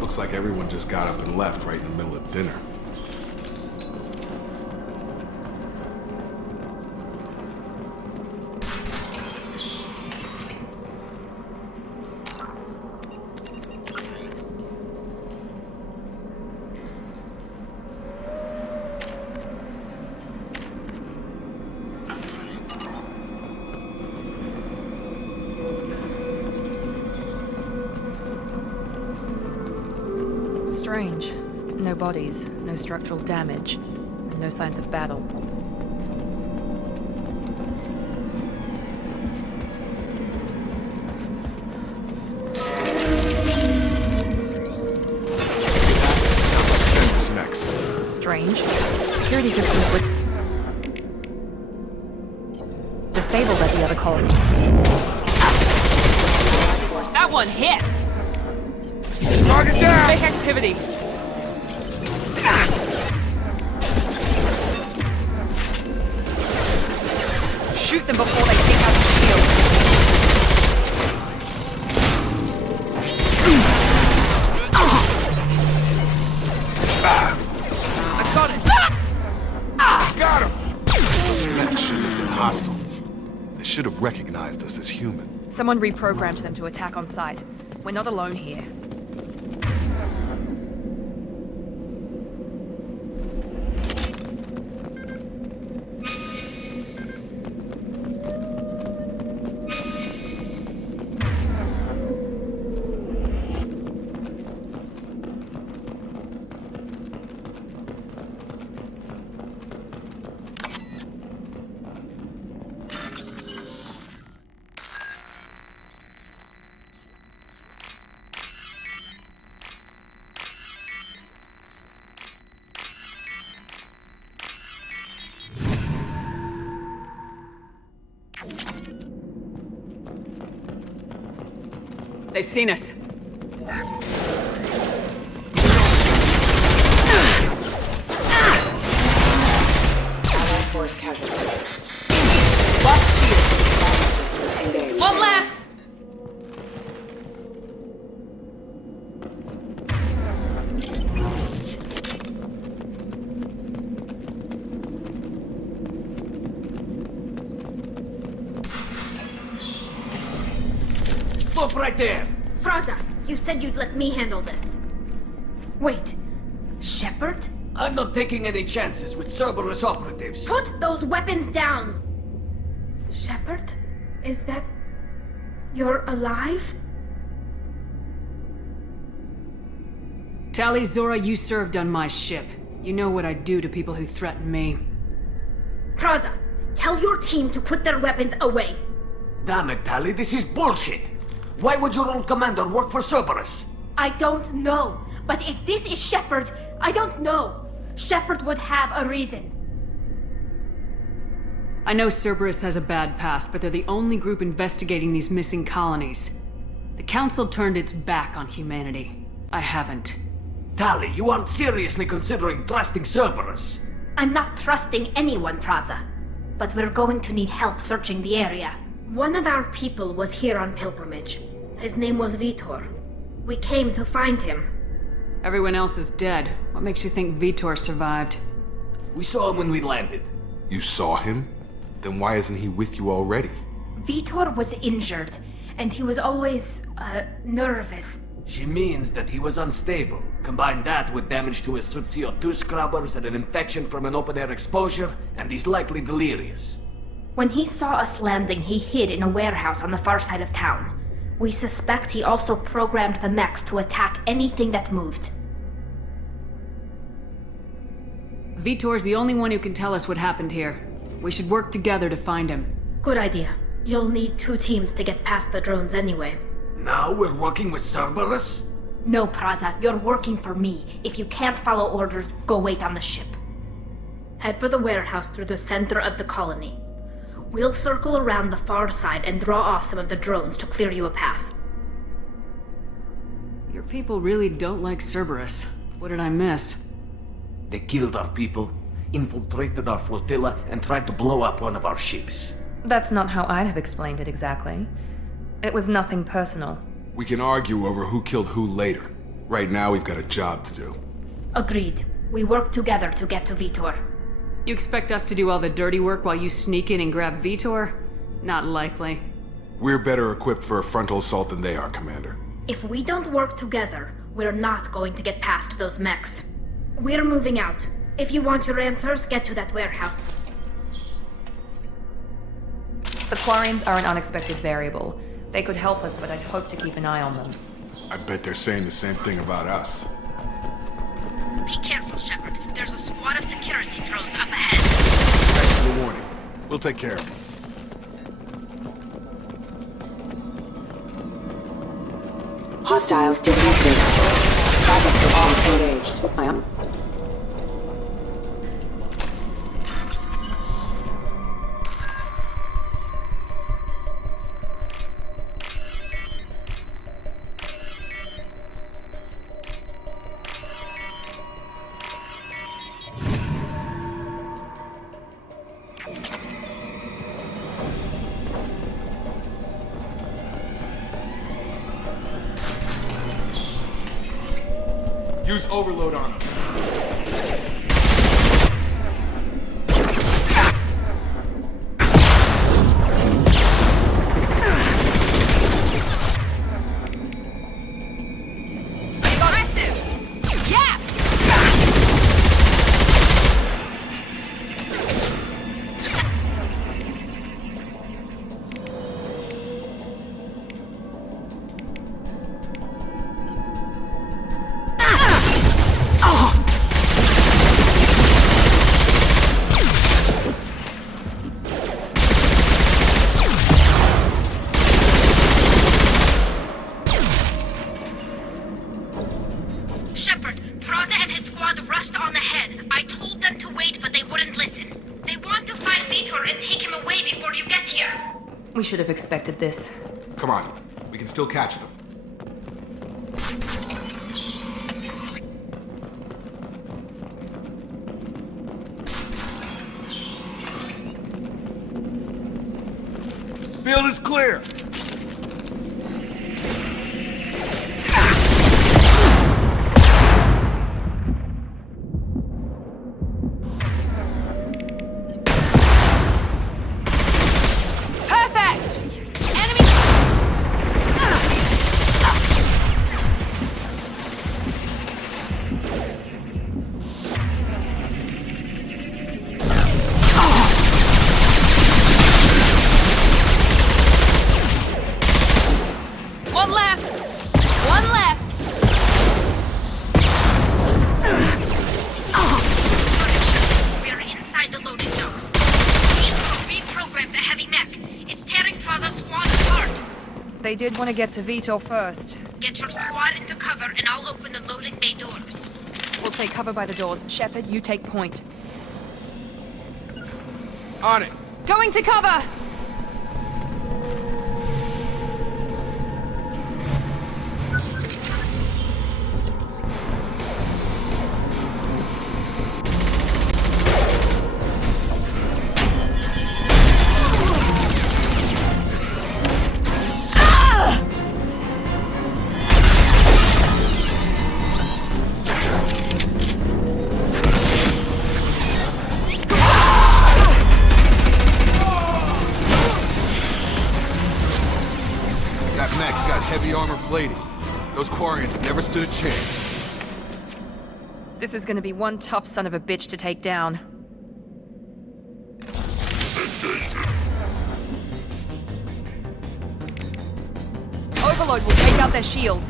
Looks like everyone just got up and left right in the middle of dinner. Strange. No bodies, no structural damage, and no signs of battle. Strange. Security systems were disabled at the other colonies. That one hit! Target down! Fake activity. Shoot them before they take out the shield. I got it. Got him! That should have been hostile. They should have recognized us as human. Someone reprogrammed them to attack on sight. We're not alone here. They've seen us. Force casualty. Lost shield. Engaged. One less! Stop right there! Praza, you said you'd let me handle this. Wait, Shepard? I'm not taking any chances with Cerberus operatives. Put those weapons down! Shepard? Is that... you're alive? Tali Zora, you served on my ship. You know what I do to people who threaten me. Praza, tell your team to put their weapons away. Damn it, Tali, this is bullshit! Why would your old commander work for Cerberus? I don't know, but if this is Shepard, I don't know. Shepard would have a reason. I know Cerberus has a bad past, but they're the only group investigating these missing colonies. The Council turned its back on humanity. I haven't. Tali, you aren't seriously considering trusting Cerberus. I'm not trusting anyone, Praza. But we're going to need help searching the area. One of our people was here on pilgrimage. His name was Vitor. We came to find him. Everyone else is dead. What makes you think Vitor survived? We saw him when we landed. You saw him? Then why isn't he with you already? Vitor was injured, and he was always, nervous. She means that he was unstable. Combine that with damage to his suit CO2 scrubbers and an infection from an open-air exposure, and he's likely delirious. When he saw us landing, he hid in a warehouse on the far side of town. We suspect he also programmed the mechs to attack anything that moved. Vitor's the only one who can tell us what happened here. We should work together to find him. Good idea. You'll need 2 teams to get past the drones anyway. Now we're working with Cerberus? No, Praza, you're working for me. If you can't follow orders, go wait on the ship. Head for the warehouse through the center of the colony. We'll circle around the far side and draw off some of the drones to clear you a path. Your people really don't like Cerberus. What did I miss? They killed our people, infiltrated our flotilla, and tried to blow up one of our ships. That's not how I'd have explained it exactly. It was nothing personal. We can argue over who killed who later. Right now, we've got a job to do. Agreed. We work together to get to Vitor. You expect us to do all the dirty work while you sneak in and grab Vitor? Not likely. We're better equipped for a frontal assault than they are, Commander. If we don't work together, we're not going to get past those mechs. We're moving out. If you want your answers, get to that warehouse. The Quarians are an unexpected variable. They could help us, but I'd hope to keep an eye on them. I bet they're saying the same thing about us. Be careful, Shepard. There's a squad of security drones up ahead. Thanks for the warning. We'll take care of it. Hostiles detected. Traffic systems engaged. I am. Use overload on them. Shepard, Prada and his squad rushed on ahead. I told them to wait, but they wouldn't listen. They want to find Vitor and take him away before you get here. We should have expected this. Come on. We can still catch them. Field is clear. They did want to get to Vitor first. Get your squad into cover and I'll open the loading bay doors. We'll take cover by the doors. Shepard, you take point. On it. Going to cover! Heavy armor plating. Those Quarians never stood a chance. This is gonna be one tough son of a bitch to take down. Overload will take out their shields.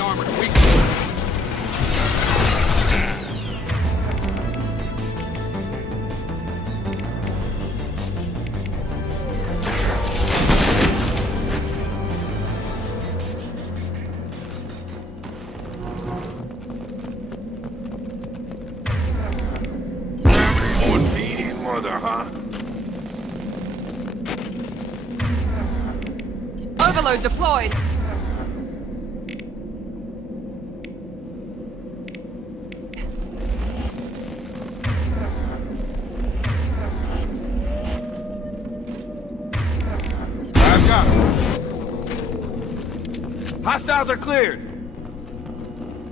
heavy armor to weaken. Overload deployed. I've got him. Hostiles are cleared.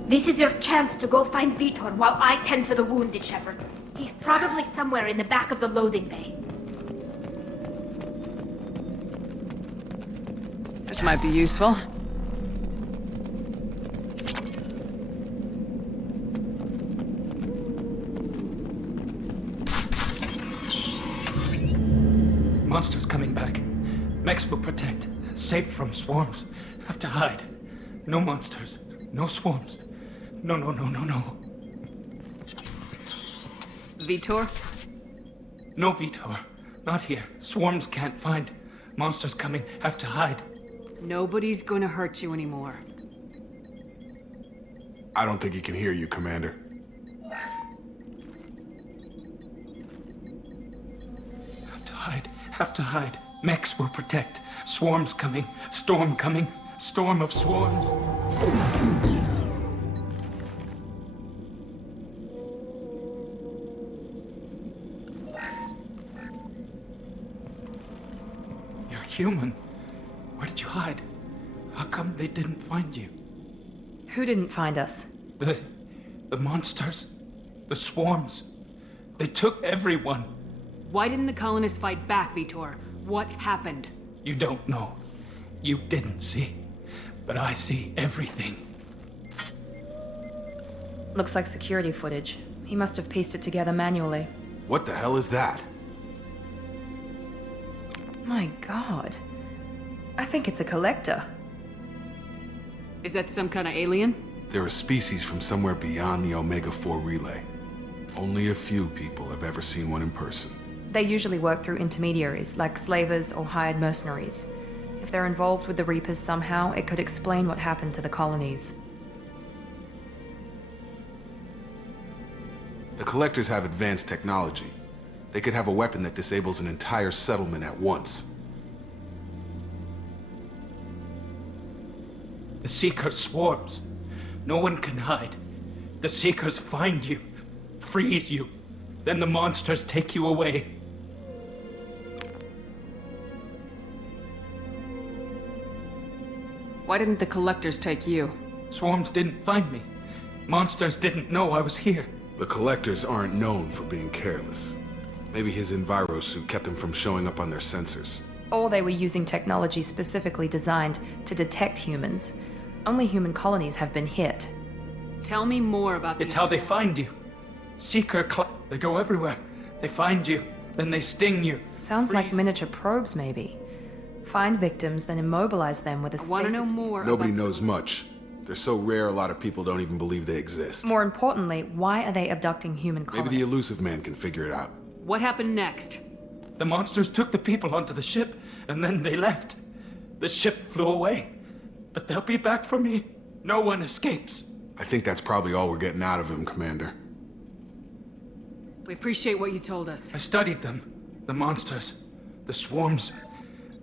This is your chance to go find Vitor while I tend to the wounded, Shepard. He's probably somewhere in the back of the loading bay. This might be useful. Monsters coming back. Mechs will protect. Safe from swarms. Have to hide. No monsters. No swarms. No. Vitor? No Vitor. Not here. Swarms can't find. Monsters coming. Have to hide. Nobody's gonna hurt you anymore. I don't think he can hear you, Commander. Have to hide. Have to hide. Mechs will protect. Swarms coming. Storm coming. Storm of swarms. You're human. Where did you hide? How come they didn't find you? Who didn't find us? The monsters. The swarms. They took everyone. Why didn't the colonists fight back, Vitor? What happened? You don't know. You didn't see. But I see everything. Looks like security footage. He must have pieced it together manually. What the hell is that? My god. I think it's a collector. Is that some kind of alien? They're a species from somewhere beyond the Omega-4 relay. Only a few people have ever seen one in person. They usually work through intermediaries, like slavers or hired mercenaries. If they're involved with the Reapers somehow, it could explain what happened to the colonies. The Collectors have advanced technology. They could have a weapon that disables an entire settlement at once. The Seeker swarms. No one can hide. The Seekers find you, freeze you, then the monsters take you away. Why didn't the collectors take you? Swarms didn't find me. Monsters didn't know I was here. The Collectors aren't known for being careless. Maybe his Enviro suit kept him from showing up on their sensors. Or they were using technology specifically designed to detect humans. Only human colonies have been hit. Tell me more about It's these... how they find you. Seeker they go everywhere. They find you, then they sting you. Sounds like freeze- miniature probes, maybe. Find victims, then immobilize them with a I want to stasis... know more Nobody about... knows much. They're so rare a lot of people don't even believe they exist. More importantly, why are they abducting human Maybe colonies? the elusive man can figure it out. What happened next? The monsters took the people onto the ship, and then they left. The ship flew away. But they'll be back for me. No one escapes. I think that's probably all we're getting out of him, Commander. We appreciate what you told us. I studied them. The monsters. The swarms.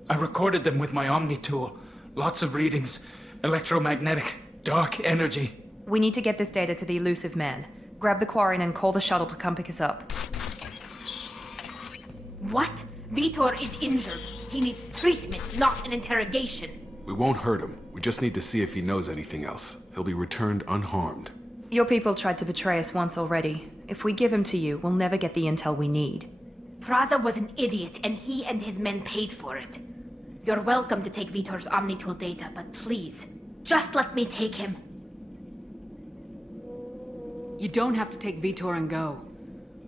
I recorded them with my Omni tool. Lots of readings. Electromagnetic. Dark energy. We need to get this data to the elusive man. Grab the Quarian and call the shuttle to come pick us up. What? Vitor is injured. He needs treatment, not an interrogation. We won't hurt him. We just need to see if he knows anything else. He'll be returned unharmed. Your people tried to betray us once already. If we give him to you, we'll never get the intel we need. Praza was an idiot, and he and his men paid for it. You're welcome to take Vitor's Omnitool data, but please, just let me take him. You don't have to take Vitor and go.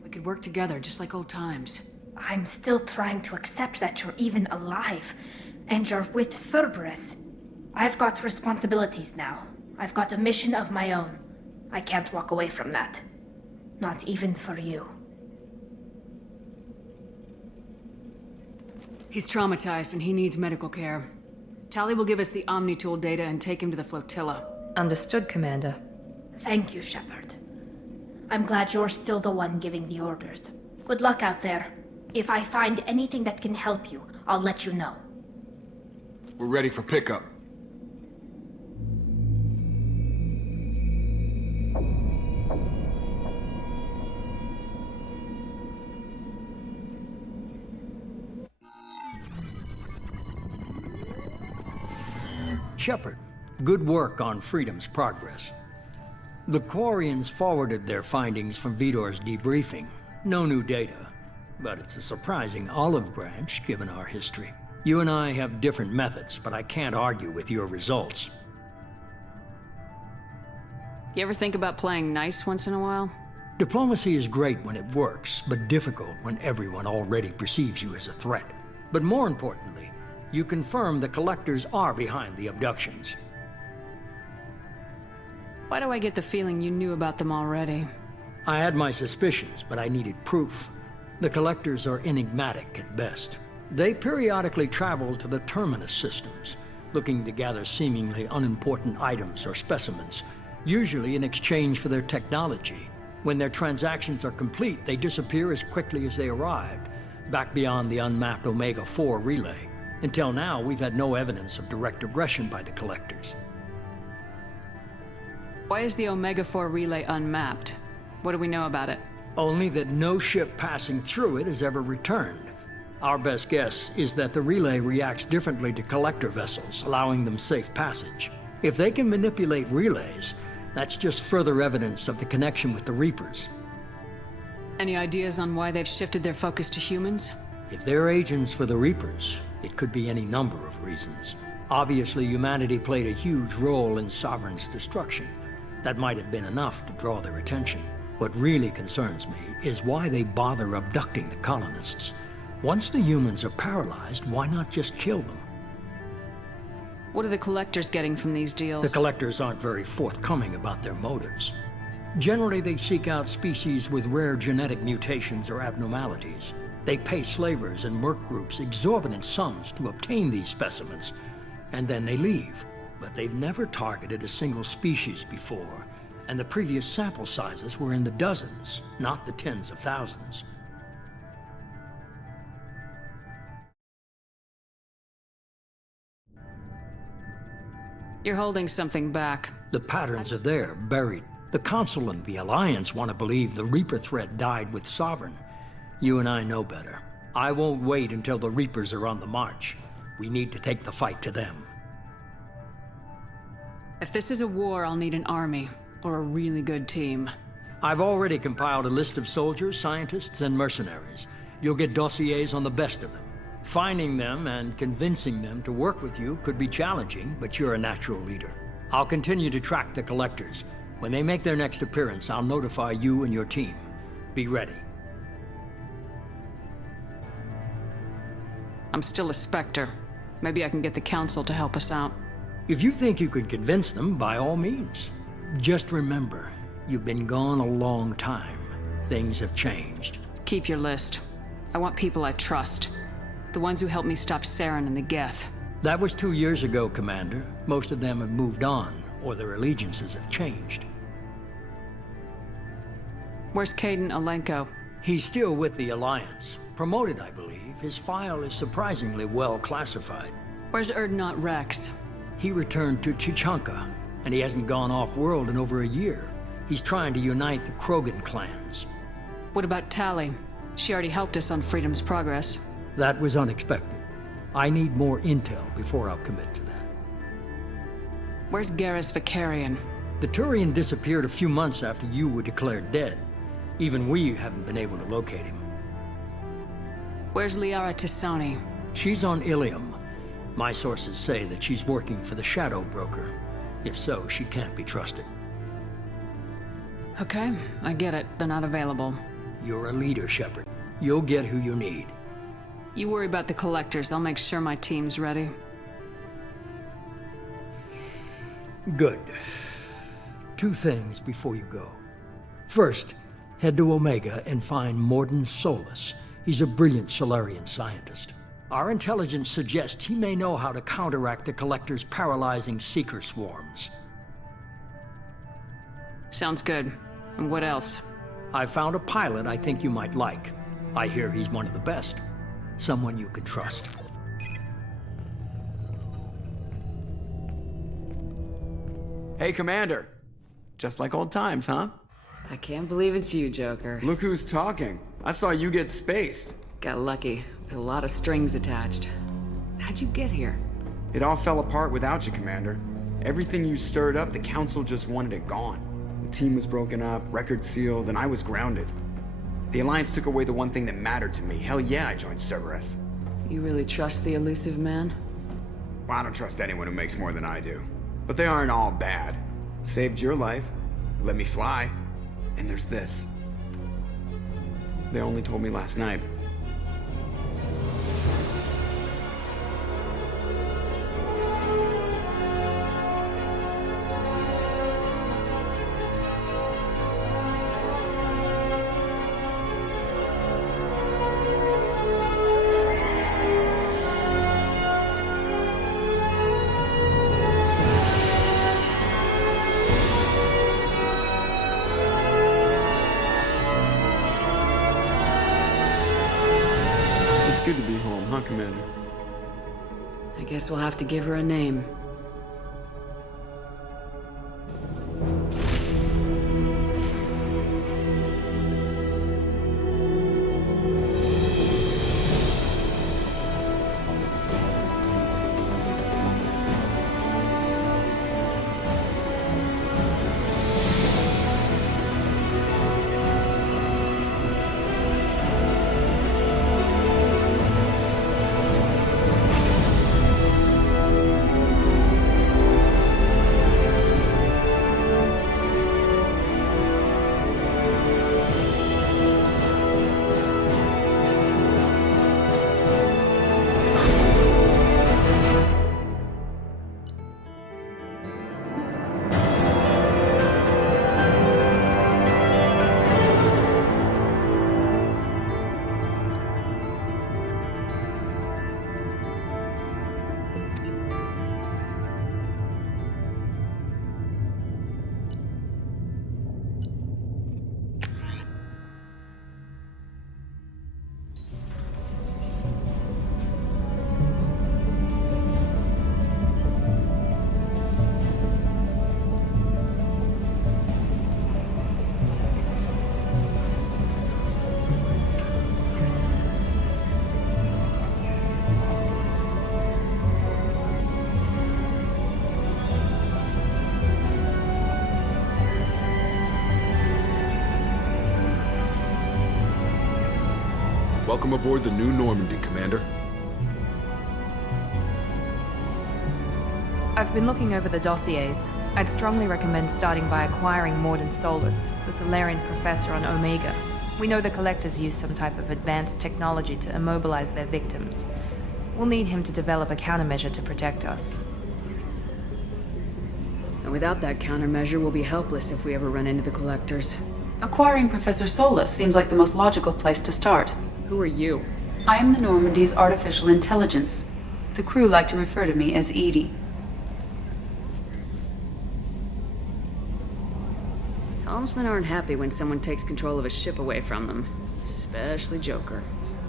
We could work together, just like old times. I'm still trying to accept that you're even alive, and you're with Cerberus. I've got responsibilities now. I've got a mission of my own. I can't walk away from that. Not even for you. He's traumatized and he needs medical care. Tali will give us the Omni-Tool data and take him to the flotilla. Understood, Commander. Thank you, Shepard. I'm glad you're still the one giving the orders. Good luck out there. If I find anything that can help you, I'll let you know. We're ready for pickup. Shepard, good work on Freedom's progress. The Quarians forwarded their findings from Vidor's debriefing. No new data, but it's a surprising olive branch given our history. You and I have different methods, but I can't argue with your results. You ever think about playing nice once in a while? Diplomacy is great when it works, but difficult when everyone already perceives you as a threat. But more importantly, you confirm the Collectors are behind the abductions. Why do I get the feeling you knew about them already? I had my suspicions, but I needed proof. The Collectors are enigmatic at best. They periodically travel to the Terminus systems, looking to gather seemingly unimportant items or specimens, usually in exchange for their technology. When their transactions are complete, they disappear as quickly as they arrived, back beyond the unmapped Omega-4 relay. Until now, we've had no evidence of direct aggression by the Collectors. Why is the Omega-4 relay unmapped? What do we know about it? Only that no ship passing through it has ever returned. Our best guess is that the relay reacts differently to Collector vessels, allowing them safe passage. If they can manipulate relays, that's just further evidence of the connection with the Reapers. Any ideas on why they've shifted their focus to humans? If they're agents for the Reapers, it could be any number of reasons. Obviously, humanity played a huge role in Sovereign's destruction. That might have been enough to draw their attention. What really concerns me is why they bother abducting the colonists. Once the humans are paralyzed, why not just kill them? What are the Collectors getting from these deals? The Collectors aren't very forthcoming about their motives. Generally, they seek out species with rare genetic mutations or abnormalities. They pay slavers and merc groups exorbitant sums to obtain these specimens, and then they leave. But they've never targeted a single species before, and the previous sample sizes were in the dozens, not the tens of thousands. You're holding something back. The patterns are there, buried. The Council and the Alliance want to believe the Reaper threat died with Sovereign. You and I know better. I won't wait until the Reapers are on the march. We need to take the fight to them. If this is a war, I'll need an army, or a really good team. I've already compiled a list of soldiers, scientists, and mercenaries. You'll get dossiers on the best of them. Finding them and convincing them to work with you could be challenging, but you're a natural leader. I'll continue to track the Collectors. When they make their next appearance, I'll notify you and your team. Be ready. I'm still a Spectre. Maybe I can get the Council to help us out. If you think you can convince them, by all means. Just remember, you've been gone a long time. Things have changed. Keep your list. I want people I trust. The ones who helped me stop Saren and the Geth. That was 2 years ago, Commander. Most of them have moved on, or their allegiances have changed. Where's Caden Alenko? He's still with the Alliance. Promoted, I believe. His file is surprisingly well classified. Where's Erdnot Rex? He returned to Chichanka, and he hasn't gone off-world in over a year. He's trying to unite the Krogan clans. What about Tali? She already helped us on Freedom's progress. That was unexpected. I need more intel before I'll commit to that. Where's Garrus Vicarian? The Turian disappeared a few months after you were declared dead. Even we haven't been able to locate him. Where's Liara Tisani? She's on Ilium. My sources say that she's working for the Shadow Broker. If so, she can't be trusted. Okay, I get it. They're not available. You're a leader, Shepard. You'll get who you need. You worry about the Collectors. I'll make sure my team's ready. Good. Two things before you go. First, head to Omega and find Morden Solus. He's a brilliant Solarian scientist. Our intelligence suggests he may know how to counteract the Collector's paralyzing Seeker swarms. Sounds good. And what else? I found a pilot I think you might like. I hear he's one of the best. Someone you can trust. Hey, Commander. Just like old times, huh? I can't believe it's you, Joker. Look who's talking. I saw you get spaced. Got lucky, with a lot of strings attached. How'd you get here? It all fell apart without you, Commander. Everything you stirred up, the Council just wanted it gone. The team was broken up, record sealed, and I was grounded. The Alliance took away the one thing that mattered to me. Hell yeah, I joined Cerberus. You really trust the elusive man? Well, I don't trust anyone who makes more than I do. But they aren't all bad. Saved your life, let me fly, and there's this. They only told me last night. Good to be home, huh, Commander? I guess we'll have to give her a name. Welcome aboard the New Normandy, Commander. I've been looking over the dossiers. I'd strongly recommend starting by acquiring Morden Solus, the Solarian professor on Omega. We know the Collectors use some type of advanced technology to immobilize their victims. We'll need him to develop a countermeasure to protect us. And without that countermeasure, we'll be helpless if we ever run into the Collectors. Acquiring Professor Solus seems like the most logical place to start. Who are you? I am the Normandy's artificial intelligence. The crew like to refer to me as Edie. Helmsmen aren't happy when someone takes control of a ship away from them. Especially Joker.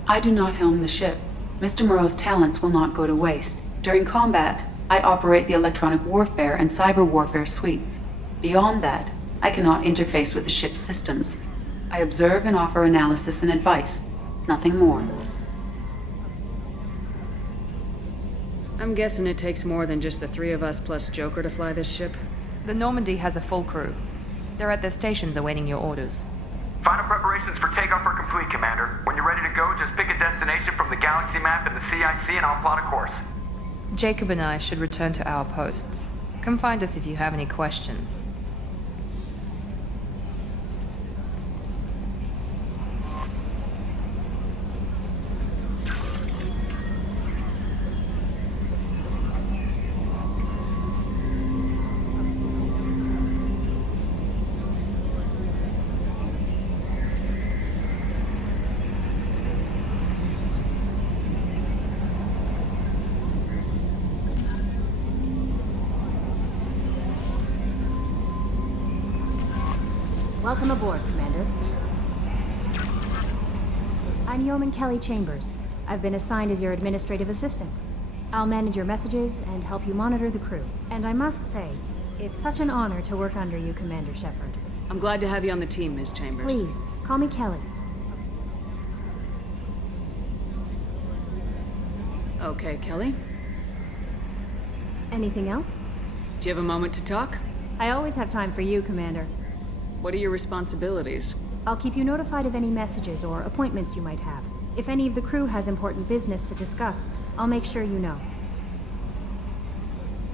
I do not helm the ship. Mr. Moreau's talents will not go to waste. During combat, I operate the electronic warfare and cyber warfare suites. Beyond that, I cannot interface with the ship's systems. I observe and offer analysis and advice. Nothing more. I'm guessing it takes more than just the three of us plus Joker to fly this ship. The Normandy has a full crew. They're at their stations awaiting your orders. Final preparations for takeoff are complete, Commander. When you're ready to go, just pick a destination from the galaxy map in the CIC and I'll plot a course. Jacob and I should return to our posts. Come find us if you have any questions. Welcome aboard, Commander. I'm Yeoman Kelly Chambers. I've been assigned as your administrative assistant. I'll manage your messages and help you monitor the crew. And I must say, it's such an honor to work under you, Commander Shepard. I'm glad to have you on the team, Ms. Chambers. Please, call me Kelly. Okay, Kelly. Anything else? Do you have a moment to talk? I always have time for you, Commander. What are your responsibilities? I'll keep you notified of any messages or appointments you might have. If any of the crew has important business to discuss, I'll make sure you know.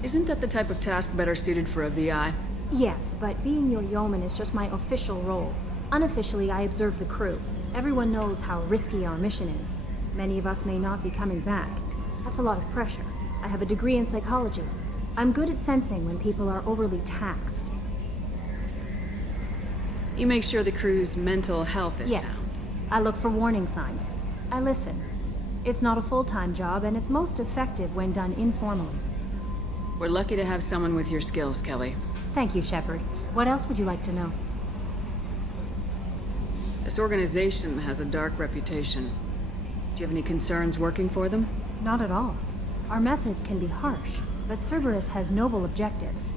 Isn't that the type of task better suited for a VI? Yes, but being your yeoman is just my official role. Unofficially, I observe the crew. Everyone knows how risky our mission is. Many of us may not be coming back. That's a lot of pressure. I have a degree in psychology. I'm good at sensing when people are overly taxed. You make sure the crew's mental health is Yes. sound. I look for warning signs. I listen. It's not a full-time job, and it's most effective when done informally. We're lucky to have someone with your skills, Kelly. Thank you, Shepard. What else would you like to know? This organization has a dark reputation. Do you have any concerns working for them? Not at all. Our methods can be harsh, but Cerberus has noble objectives.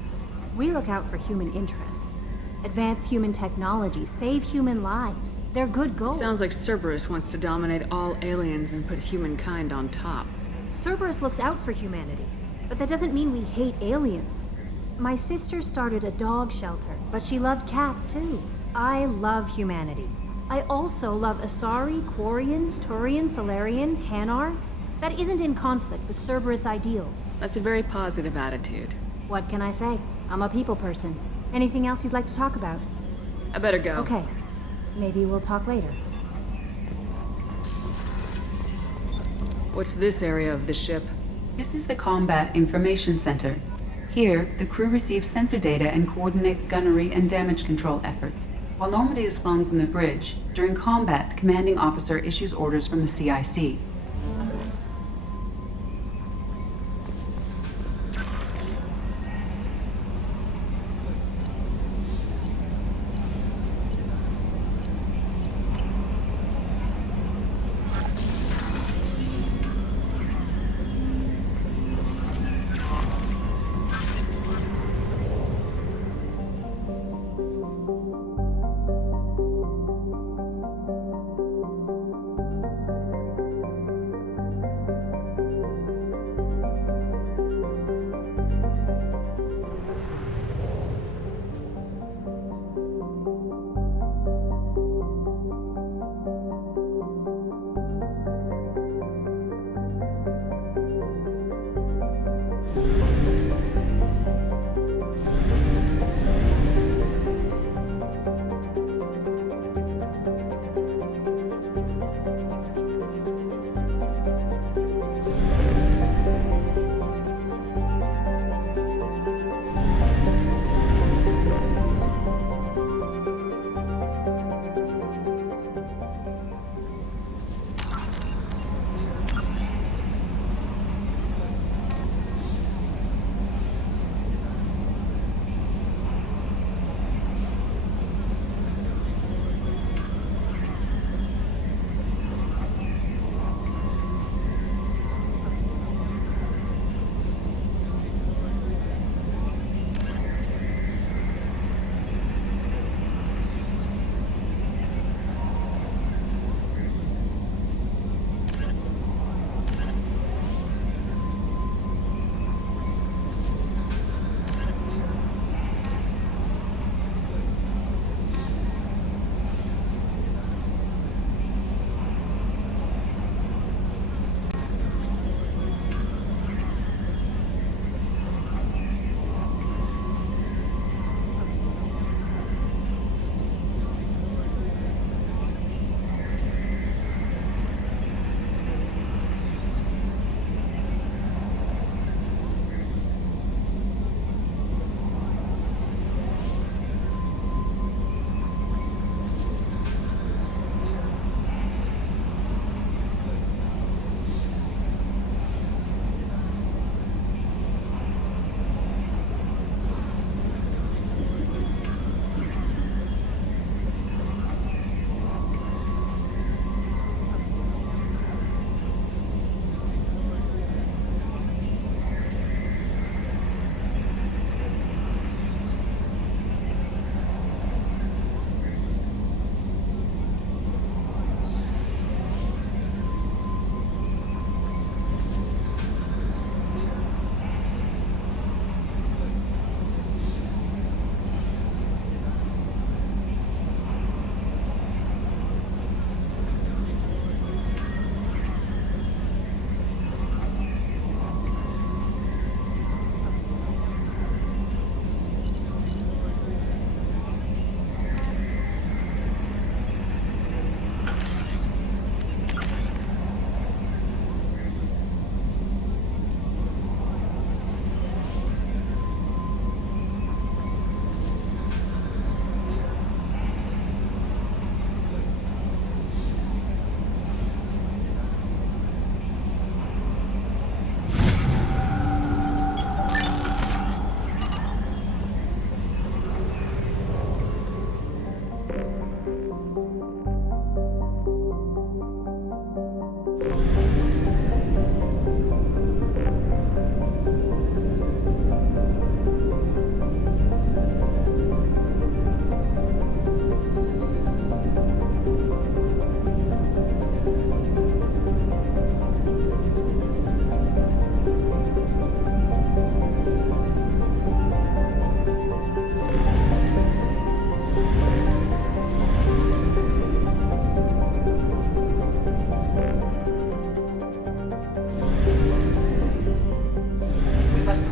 We look out for human interests. Advance human technology, save human lives. They're good goals. Sounds like Cerberus wants to dominate all aliens and put humankind on top. Cerberus looks out for humanity, but that doesn't mean we hate aliens. My sister started a dog shelter, but she loved cats too. I love humanity. I also love Asari, Quarian, Turian, Solarian, Hanar. That isn't in conflict with Cerberus ideals. That's a very positive attitude. What can I say? I'm a people person. Anything else you'd like to talk about? I better go. Okay. Maybe we'll talk later. What's this area of the ship? This is the Combat Information Center. Here, the crew receives sensor data and coordinates gunnery and damage control efforts. While Normandy is flown from the bridge, during combat, the commanding officer issues orders from the CIC.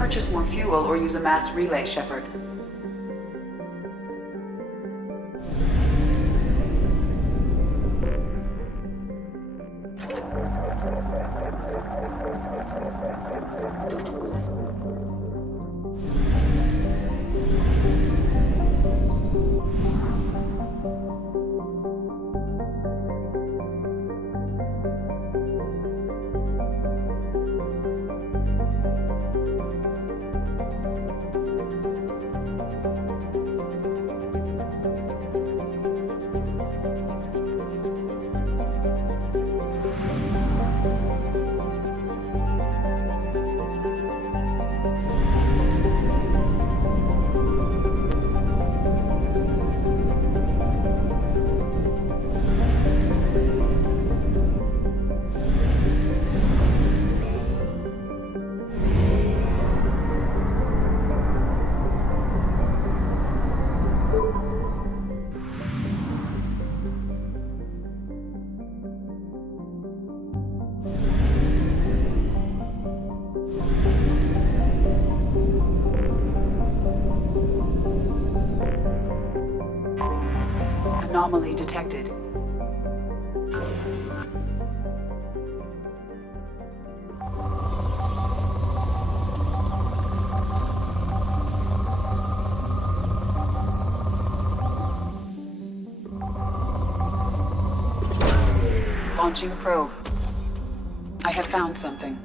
purchase more fuel or use a mass relay, Shepard. Anomaly detected. Launching a probe. I have found something.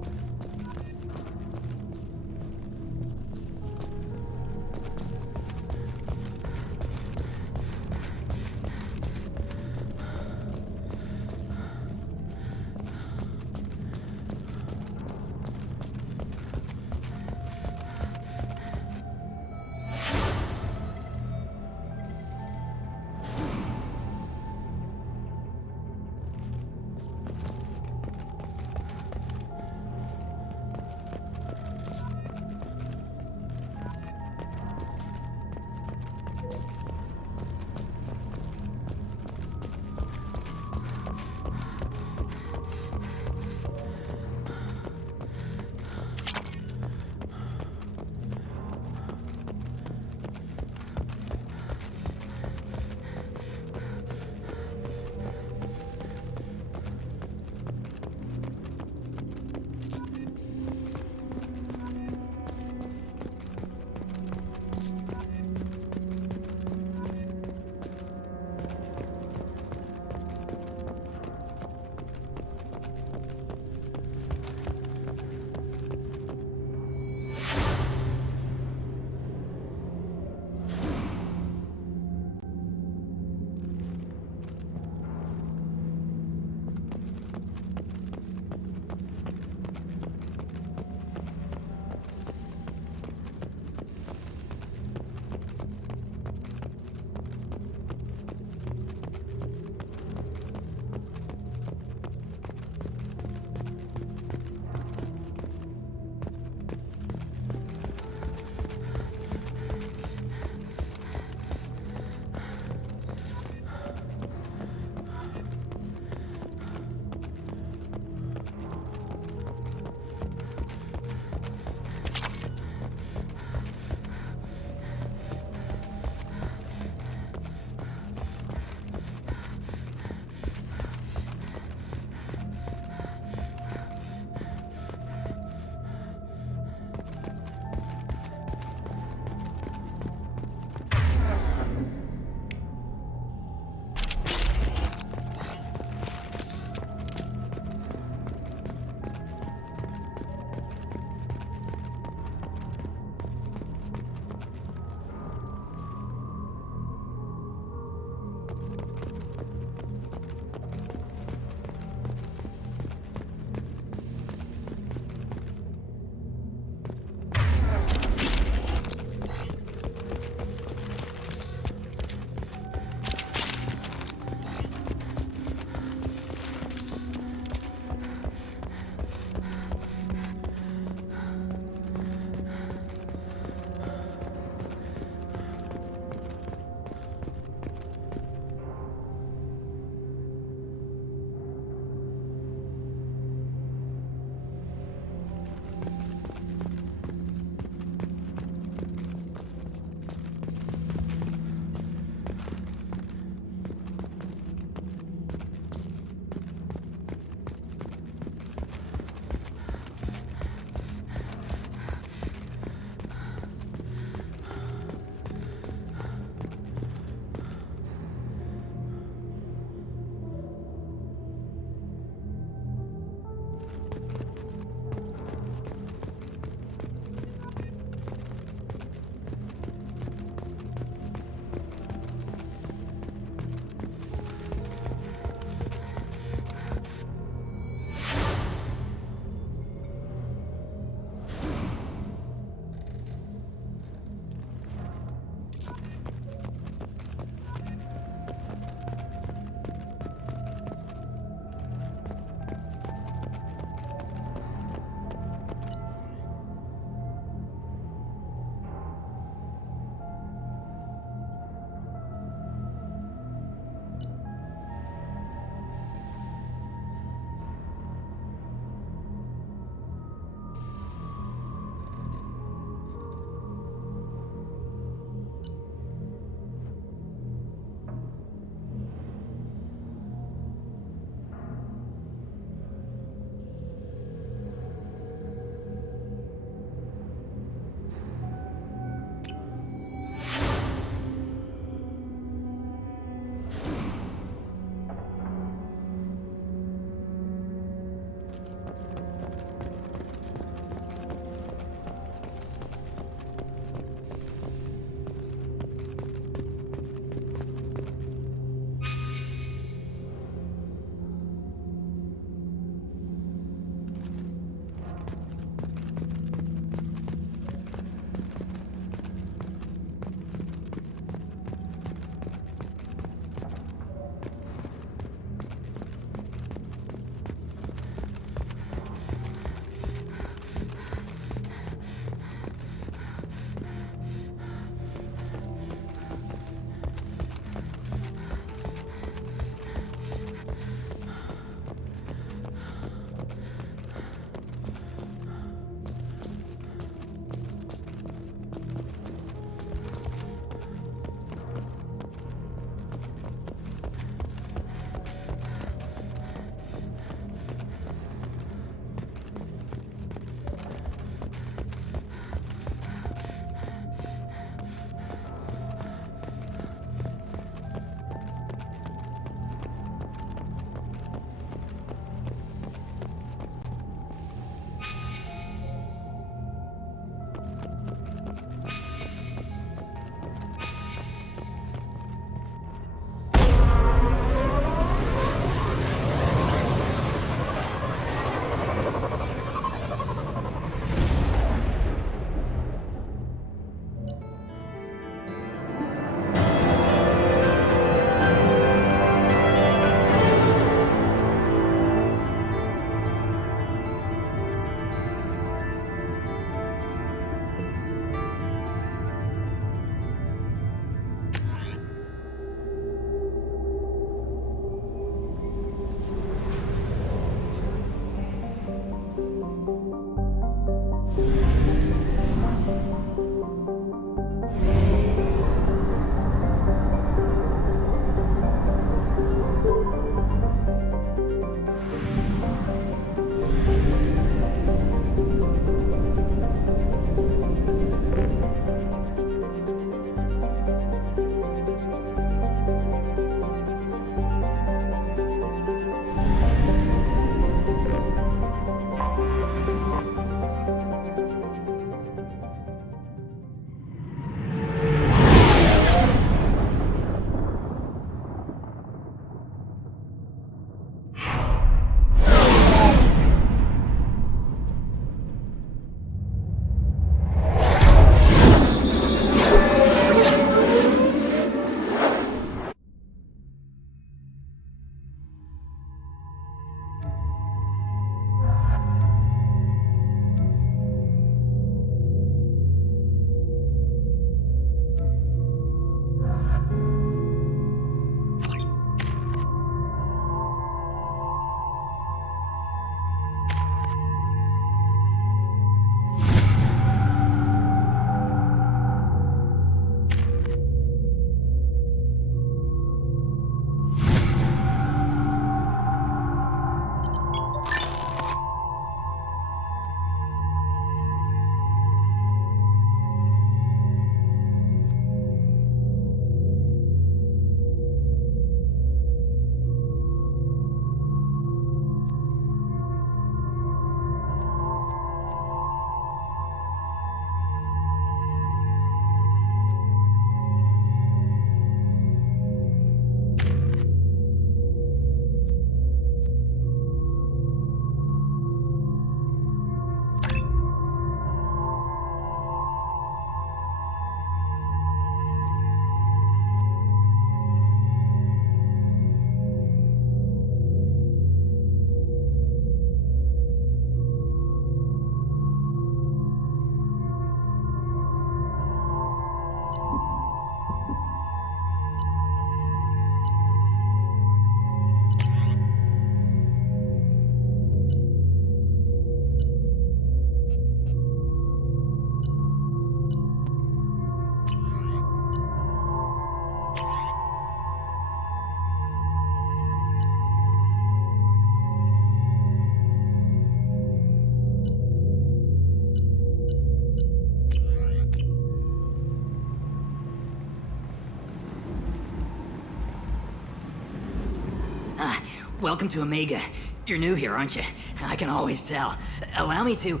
Welcome to Omega. You're new here, aren't you? I can always tell. Allow me to...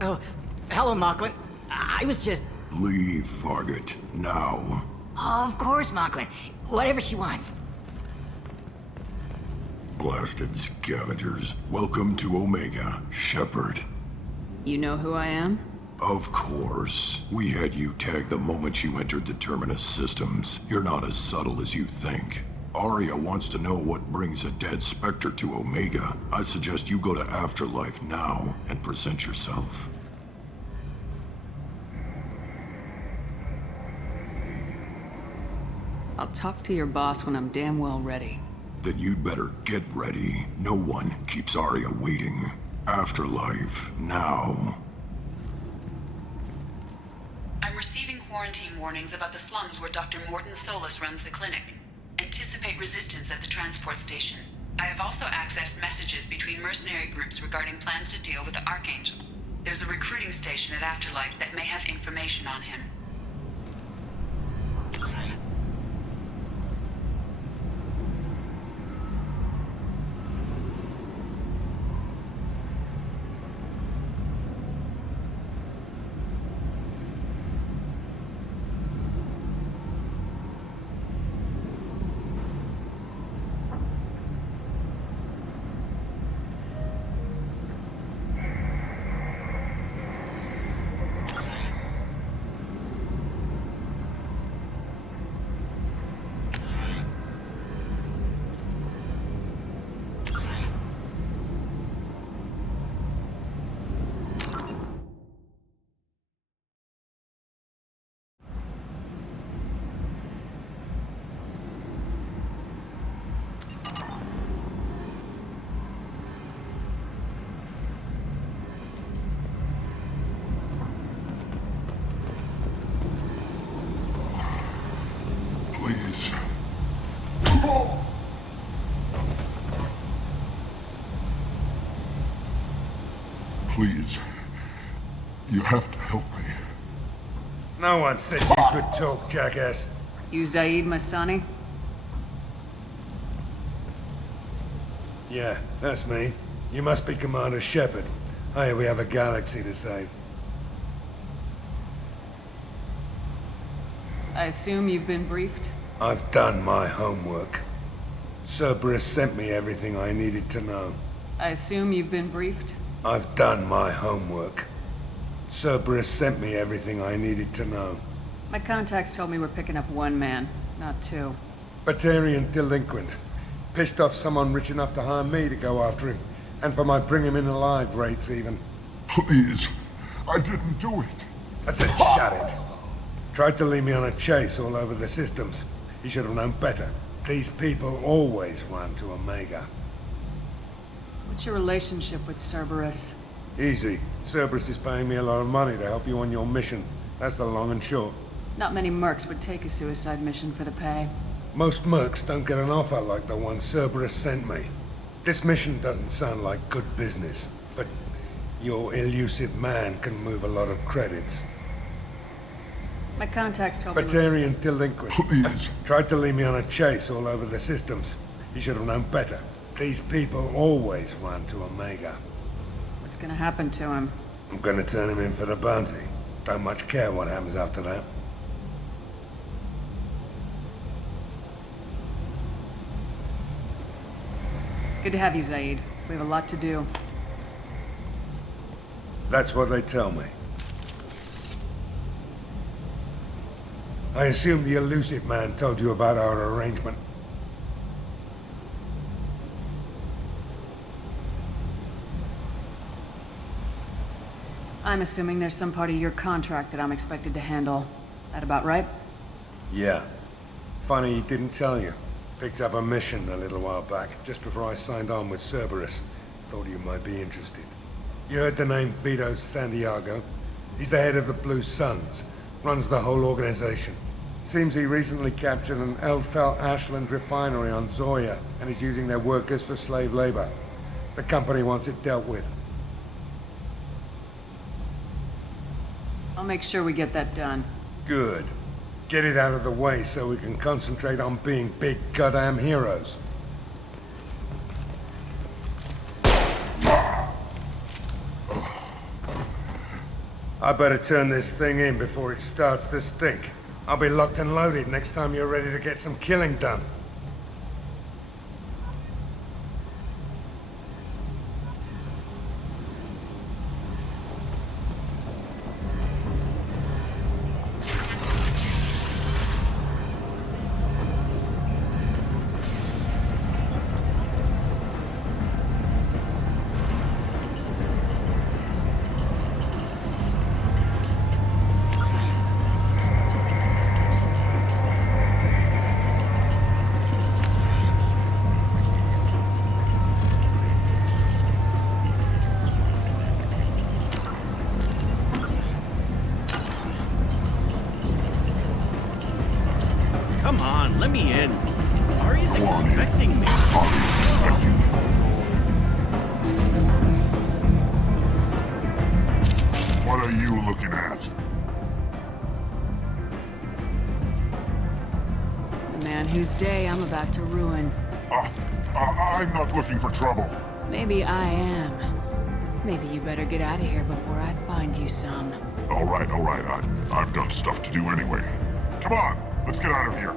Oh, hello, Mocklin. I was just... Leave, Fargate. Now. Of course, Mocklin. Whatever she wants. Blasted scavengers. Welcome to Omega, Shepard. You know who I am? Of course. We had you tagged the moment you entered the Terminus systems. You're not as subtle as you think. Arya wants to know what brings a dead Spectre to Omega. I suggest you go to Afterlife now and present yourself. I'll talk to your boss when I'm damn well ready. Then you'd better get ready. No one keeps Arya waiting. Afterlife, now. I'm receiving quarantine warnings about the slums where Dr. Morton Solus runs the clinic. Anticipate resistance at the transport station. I have also accessed messages between mercenary groups regarding plans to deal with the Archangel. There's a recruiting station at Afterlife that may have information on him. Please. Please. You have to help me. No one said you could talk, jackass. You Zaid Masani? Yeah, that's me. You must be Commander Shepard. Hey, we have a galaxy to save. I assume you've been briefed? I've done my homework. Cerberus sent me everything I needed to know. I assume you've been briefed? I've done my homework. Cerberus sent me everything I needed to know. My contacts told me we're picking up one man, not two. Batarian delinquent. Pissed off someone rich enough to hire me to go after him. And for my bring him in alive rates, even. Please. I didn't do it. I said shut it. Tried to lead me on a chase all over the systems. He should have known better. These people always run to Omega. What's your relationship with Cerberus? Easy. Cerberus is paying me a lot of money to help you on your mission. That's the long and short. Not many mercs would take a suicide mission for the pay. Most mercs don't get an offer like the one Cerberus sent me. This mission doesn't sound like good business, but your elusive man can move a lot of credits. My contacts told me... Batarian delinquent. Please. Tried to lead me on a chase all over the systems. He should have known better. These people always run to Omega. What's gonna happen to him? I'm gonna turn him in for the bounty. Don't much care what happens after that. Good to have you, Zaid. We have a lot to do. That's what they tell me. I assume the elusive man told you about our arrangement. I'm assuming there's some part of your contract that I'm expected to handle. That about right? Yeah. Funny he didn't tell you. Picked up a mission a little while back, just before I signed on with Cerberus. Thought you might be interested. You heard the name Vito Santiago? He's the head of the Blue Suns. Runs the whole organization. Seems he recently captured an Eldfell Ashland refinery on Zoya and is using their workers for slave labor. The company wants it dealt with. I'll make sure we get that done. Good. Get it out of the way so we can concentrate on being big goddamn heroes. I better turn this thing in before it starts to stink. I'll be locked and loaded next time you're ready to get some killing done. Come on, let me in. Ari's expecting me. What are you looking at? The man whose day I'm about to ruin. I'm not looking for trouble. Maybe I am. Maybe you better get out of here before I find you some. All right. I've got stuff to do anyway. Come on, let's get out of here.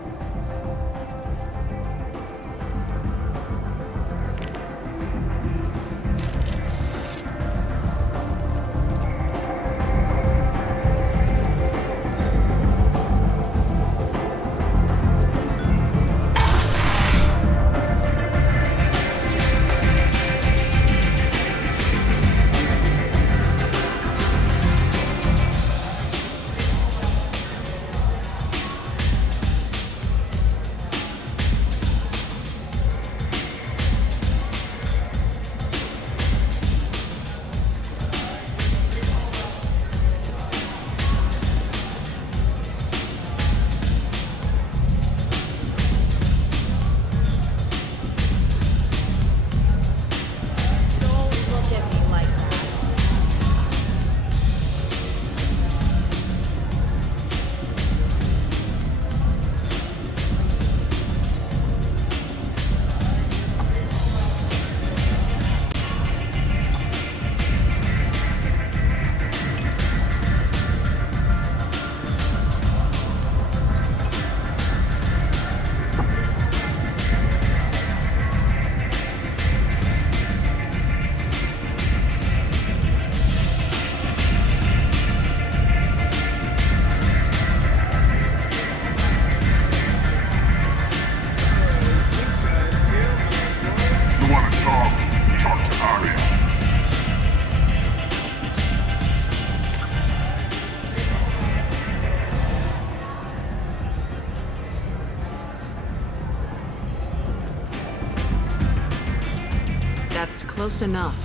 That's close enough.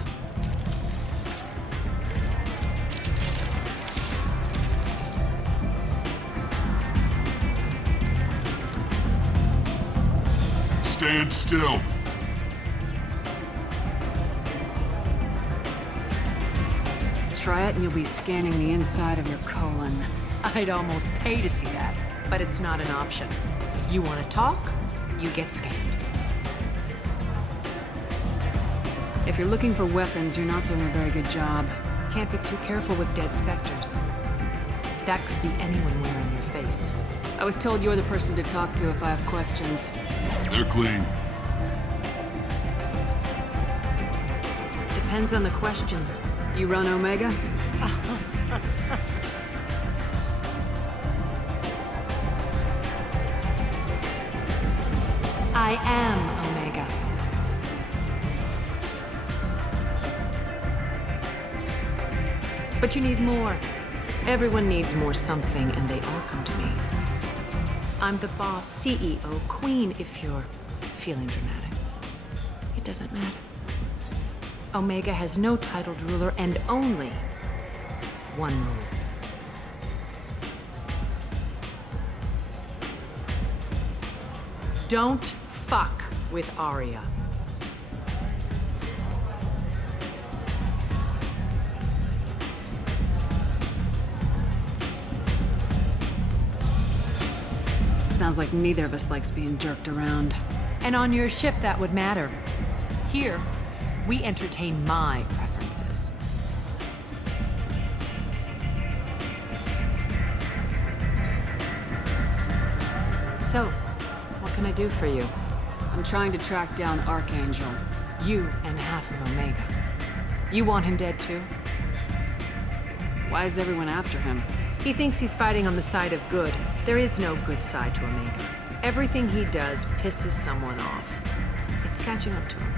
Stand still. Try it and you'll be scanning the inside of your colon. I'd almost pay to see that, but it's not an option. You want to talk, you get scanned. If you're looking for weapons, you're not doing a very good job. Can't be too careful with dead specters. That could be anyone wearing your face. I was told you're the person to talk to if I have questions. They're clean. Depends on the questions. You run Omega? I am Omega. But you need more. Everyone needs more something, and they all come to me. I'm the boss, CEO, queen, if you're feeling dramatic. It doesn't matter. Omega has no titled ruler and only one rule. Don't fuck with Aria. Sounds like neither of us likes being jerked around. And on your ship, that would matter. Here, we entertain my preferences. So, what can I do for you? I'm trying to track down Archangel. You and half of Omega. You want him dead too? Why is everyone after him? He thinks he's fighting on the side of good. There is no good side to Omega. Everything he does pisses someone off. It's catching up to him.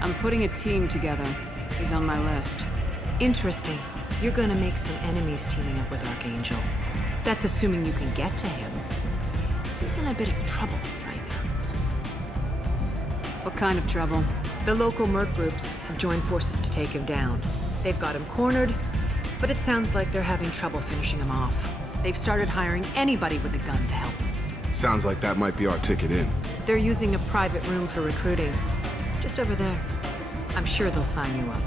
I'm putting a team together. He's on my list. Interesting. You're gonna make some enemies teaming up with Archangel. That's assuming you can get to him. He's in a bit of trouble right now. What kind of trouble? The local merc groups have joined forces to take him down. They've got him cornered, but it sounds like they're having trouble finishing him off. They've started hiring anybody with a gun to help them. Sounds like that might be our ticket in. They're using a private room for recruiting. Just over there. I'm sure they'll sign you up.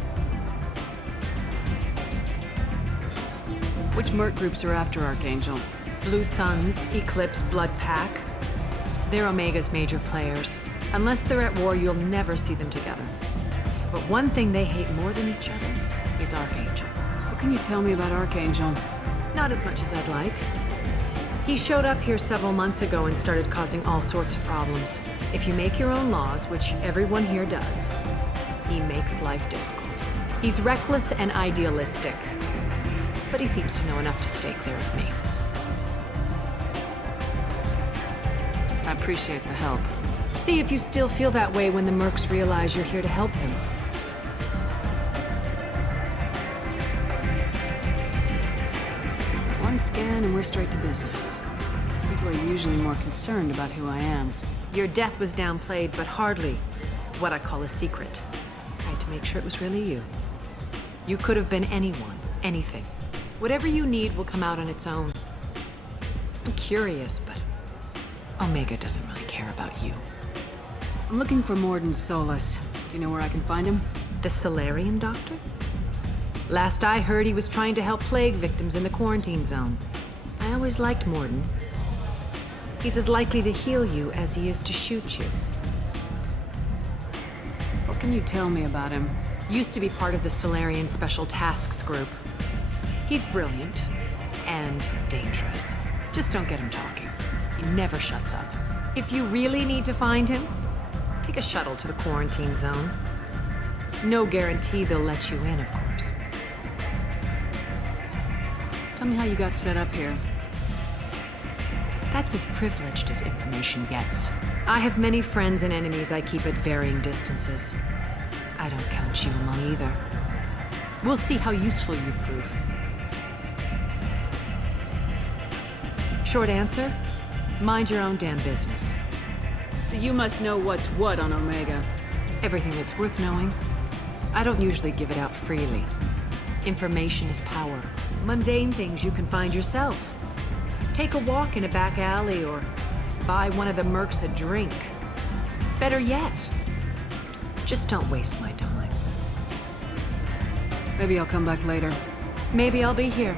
Which merc groups are after Archangel? Blue Suns, Eclipse, Blood Pack. They're Omega's major players. Unless they're at war, you'll never see them together. But one thing they hate more than each other is Archangel. What can you tell me about Archangel? Not as much as I'd like. He showed up here several months ago and started causing all sorts of problems. If you make your own laws, which everyone here does, he makes life difficult. He's reckless and idealistic. But he seems to know enough to stay clear of me. I appreciate the help. See if you still feel that way when the mercs realize you're here to help him. One scan and we're straight to business. People are usually more concerned about who I am. Your death was downplayed, but hardly what I call a secret. I had to make sure it was really you. You could have been anyone, anything. Whatever you need will come out on its own. I'm curious, but Omega doesn't really care about you. I'm looking for Morden Solus. Do you know where I can find him? The Solarian doctor? Last I heard, he was trying to help plague victims in the quarantine zone. I always liked Morden. He's as likely to heal you as he is to shoot you. What can you tell me about him? Used to be part of the Solarian Special Tasks Group. He's brilliant and dangerous. Just don't get him talking. He never shuts up. If you really need to find him, take a shuttle to the quarantine zone. No guarantee they'll let you in, of course. Tell me how you got set up here. That's as privileged as information gets. I have many friends and enemies I keep at varying distances. I don't count you among either. We'll see how useful you prove. Short answer, mind your own damn business. So you must know what's what on Omega. Everything that's worth knowing. I don't usually give it out freely. Information is power. Mundane things you can find yourself. Take a walk in a back alley or buy one of the mercs a drink. Better yet, just don't waste my time. Maybe I'll come back later. Maybe I'll be here.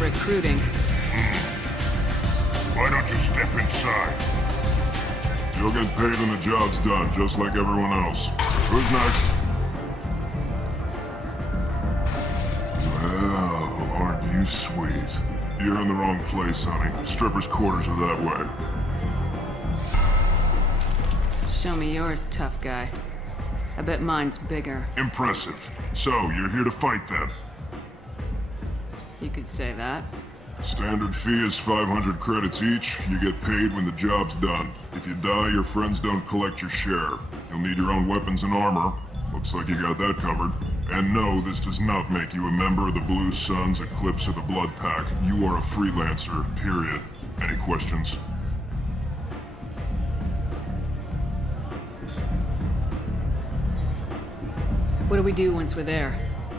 Recruiting. Why don't you step inside? You'll get paid when the job's done, just like everyone else. Who's next? Well, aren't you sweet? You're in the wrong place, honey. Strippers' quarters are that way. Show me yours, tough guy. I bet mine's bigger. Impressive. So, you're here to fight then? You could say that. Standard fee is 500 credits each. You get paid when the job's done. If you die, your friends don't collect your share. You'll need your own weapons and armor. Looks like you got that covered. And no, this does not make you a member of the Blue Suns, Eclipse, or the Blood Pack. You are a freelancer, period. Any questions? What do we do once we're there?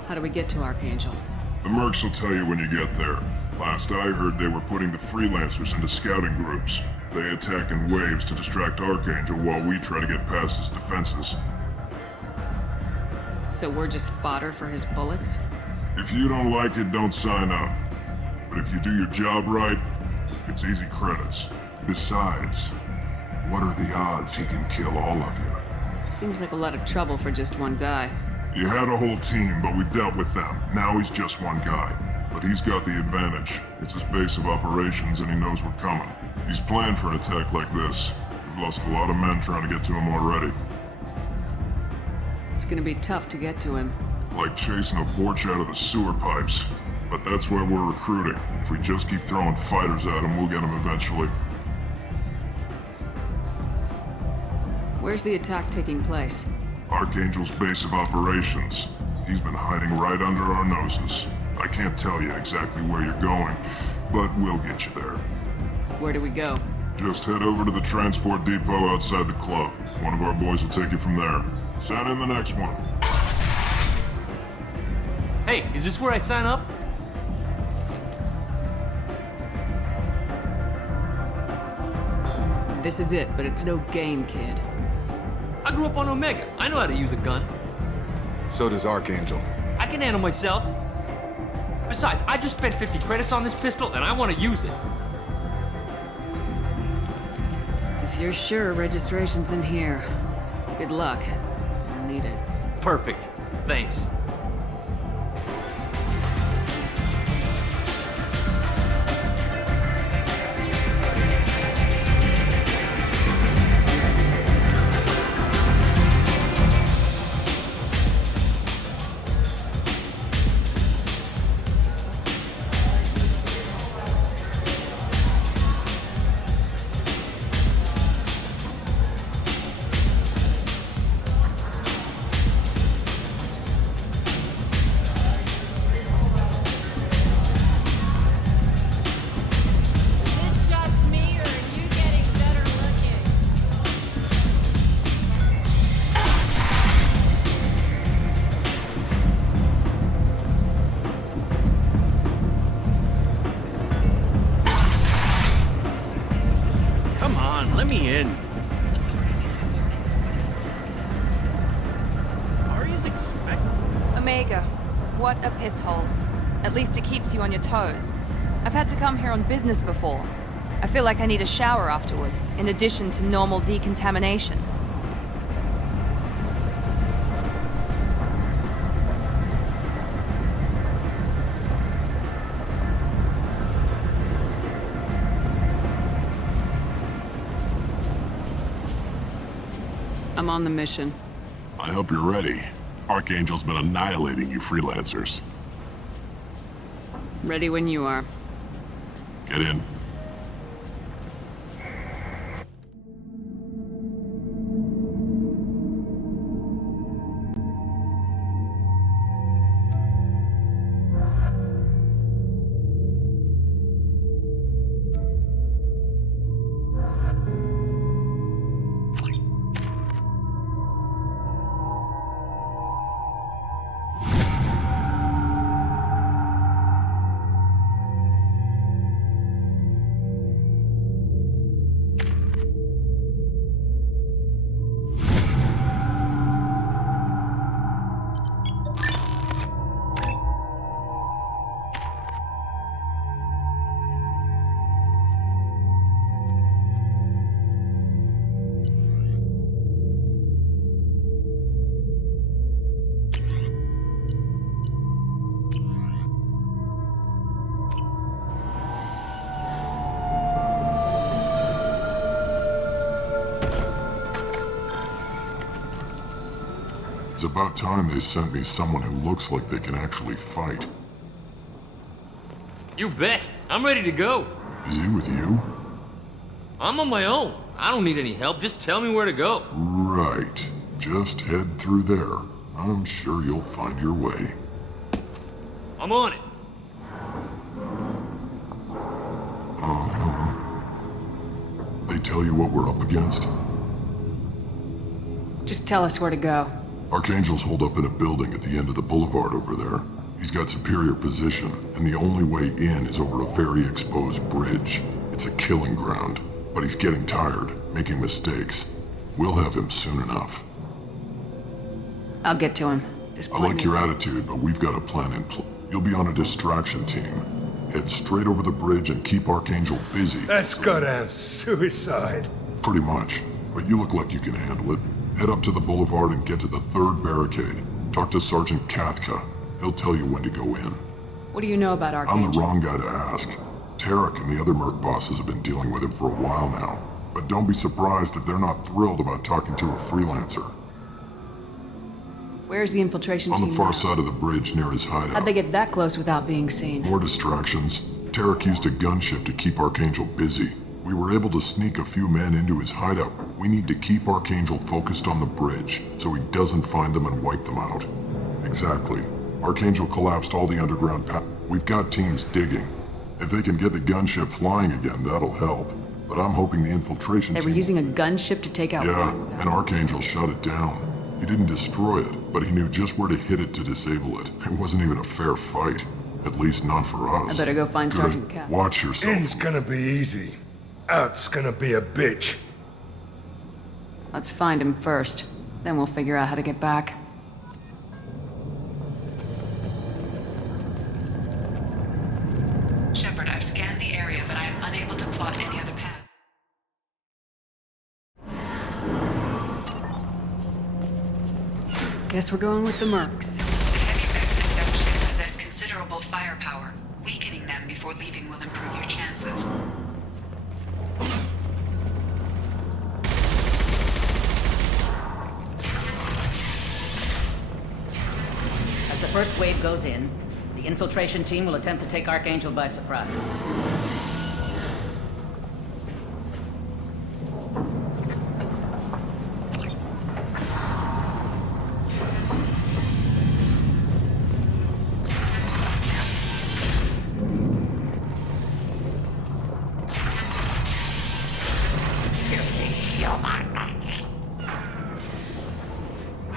How do we get to Archangel? The mercs will tell you when you get there. Last I heard, they were putting the freelancers into scouting groups. They attack in waves to distract Archangel while we try to get past his defenses. So we're just fodder for his bullets? If you don't like it, don't sign up. But if you do your job right, it's easy credits. Besides, what are the odds he can kill all of you? Seems like a lot of trouble for just one guy. You had a whole team, but we've dealt with them. Now he's just one guy. But he's got the advantage. It's his base of operations and he knows we're coming. He's planned for an attack like this. We've lost a lot of men trying to get to him already. It's gonna be tough to get to him. Like chasing a Vorch out of the sewer pipes. But that's why we're recruiting. If we just keep throwing fighters at him, we'll get him eventually. Where's the attack taking place? Archangel's base of operations. He's been hiding right under our noses. I can't tell you exactly where you're going, but we'll get you there. Where do we go? Just head over to the transport depot outside the club. One of our boys will take you from there. Send in the next one. Hey, is this where I sign up? This is it, but it's no game, kid. I grew up on Omega. I know how to use a gun. So does Archangel. I can handle myself. Besides, I just spent 50 credits on this pistol, and I want to use it. If you're sure registration's in here, good luck. You'll need it. Perfect. Thanks. Let me in. Ari's expecting. Omega, what a piss hole. At least it keeps you on your toes. I've had to come here on business before. I feel like I need a shower afterward, in addition to normal decontamination. I'm on the mission. I hope you're ready. Archangel's been annihilating you freelancers. Ready when you are. Get in. It's about time they sent me someone who looks like they can actually fight. You bet. I'm ready to go. Is he with you? I'm on my own. I don't need any help. Just tell me where to go. Right. Just head through there. I'm sure you'll find your way. I'm on it. They tell you what we're up against? Just tell us where to go. Archangel's holed up in a building at the end of the boulevard over there. He's got superior position, and the only way in is over a very exposed bridge. It's a killing ground, but he's getting tired, making mistakes. We'll have him soon enough. I'll get to him. Just I like your attitude, but we've got a plan in place. You'll be on a distraction team. Head straight over the bridge and keep Archangel busy. That's goddamn suicide. Pretty much, but you look like you can handle it. Head up to the boulevard and get to the third barricade. Talk to Sergeant Katka. He'll tell you when to go in. What do you know about Archangel? I'm the wrong guy to ask. Tarek and the other merc bosses have been dealing with him for a while now. But don't be surprised if they're not thrilled about talking to a freelancer. Where's the infiltration team On the far now? side of the bridge near his hideout. How'd they get that close without being seen? More distractions. Tarek used a gunship to keep Archangel busy. We were able to sneak a few men into his hideout. We need to keep Archangel focused on the bridge, so he doesn't find them and wipe them out. Exactly. Archangel collapsed all the underground We've got teams digging. If they can get the gunship flying again, that'll help. But I'm hoping the infiltration They were using a gunship to take out... Yeah, and Archangel shut it down. He didn't destroy it, but he knew just where to hit it to disable it. It wasn't even a fair fight. At least not for us. I better go find Good. Sergeant Cat. Watch yourself. In's gonna be easy. Out's gonna be a bitch. Let's find him first. Then we'll figure out how to get back. Shepard, I've scanned the area, but I am unable to plot any other path. Guess we're going with the mercs. The heavy mechs and gunship possess considerable firepower. Weakening them before leaving will improve your chances. As the first wave goes in, the infiltration team will attempt to take Archangel by surprise.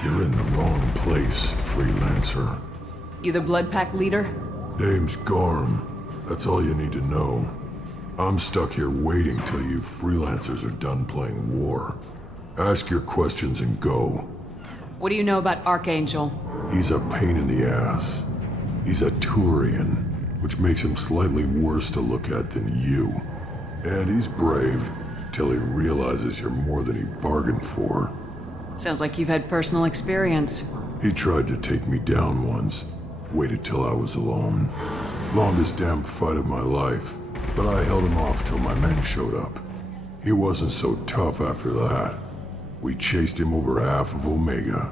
You're in the wrong place, freelancer. You the Blood Pack leader? Name's Garm. That's all you need to know. I'm stuck here waiting till you freelancers are done playing war. Ask your questions and go. What do you know about Archangel? He's a pain in the ass. He's a Turian, which makes him slightly worse to look at than you. And he's brave, till he realizes you're more than he bargained for. Sounds like you've had personal experience. He tried to take me down once. Waited till I was alone. Longest damn fight of my life. But I held him off till my men showed up. He wasn't so tough after that. We chased him over half of Omega.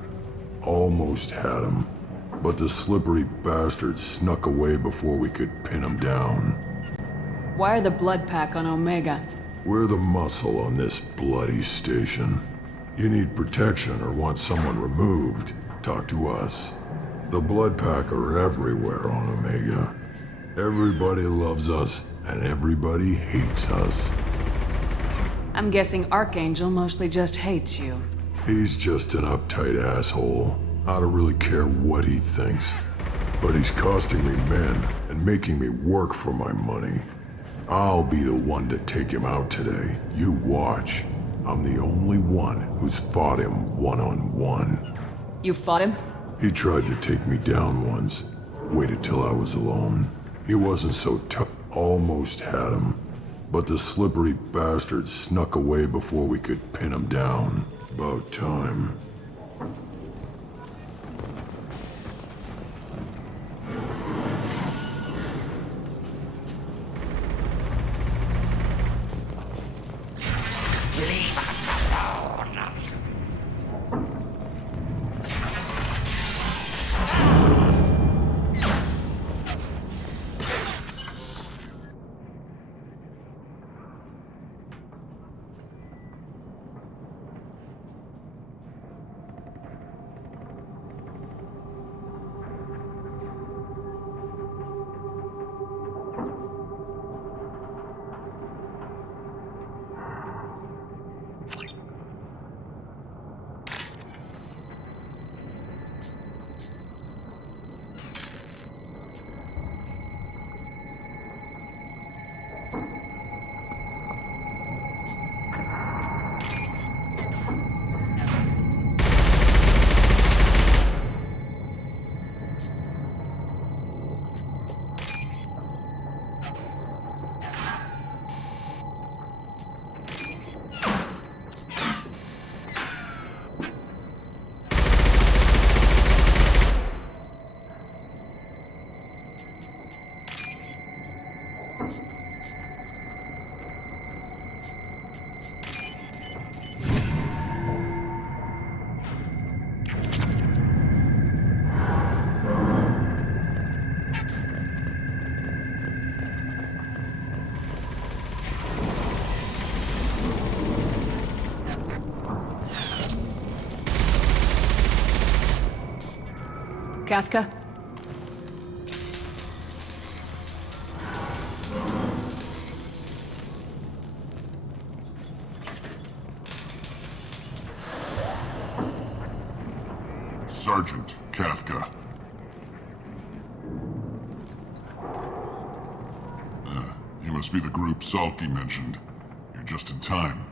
Almost had him. But the slippery bastard snuck away before we could pin him down. Why are the Blood Pack on Omega? We're the muscle on this bloody station. You need protection or want someone removed, talk to us. The Blood Pack are everywhere on Omega. Everybody loves us, and everybody hates us. I'm guessing Archangel mostly just hates you. He's just an uptight asshole. I don't really care what he thinks. But he's costing me men and making me work for my money. I'll be the one to take him out today. You watch. I'm the only one who's fought him one-on-one. You fought him? He tried to take me down once. Waited till I was alone. He wasn't so tough. Almost had him. But the slippery bastard snuck away before we could pin him down. About time. Leave us alone. Kafka? Sergeant Kafka. You must be the group Salky mentioned. You're just in time.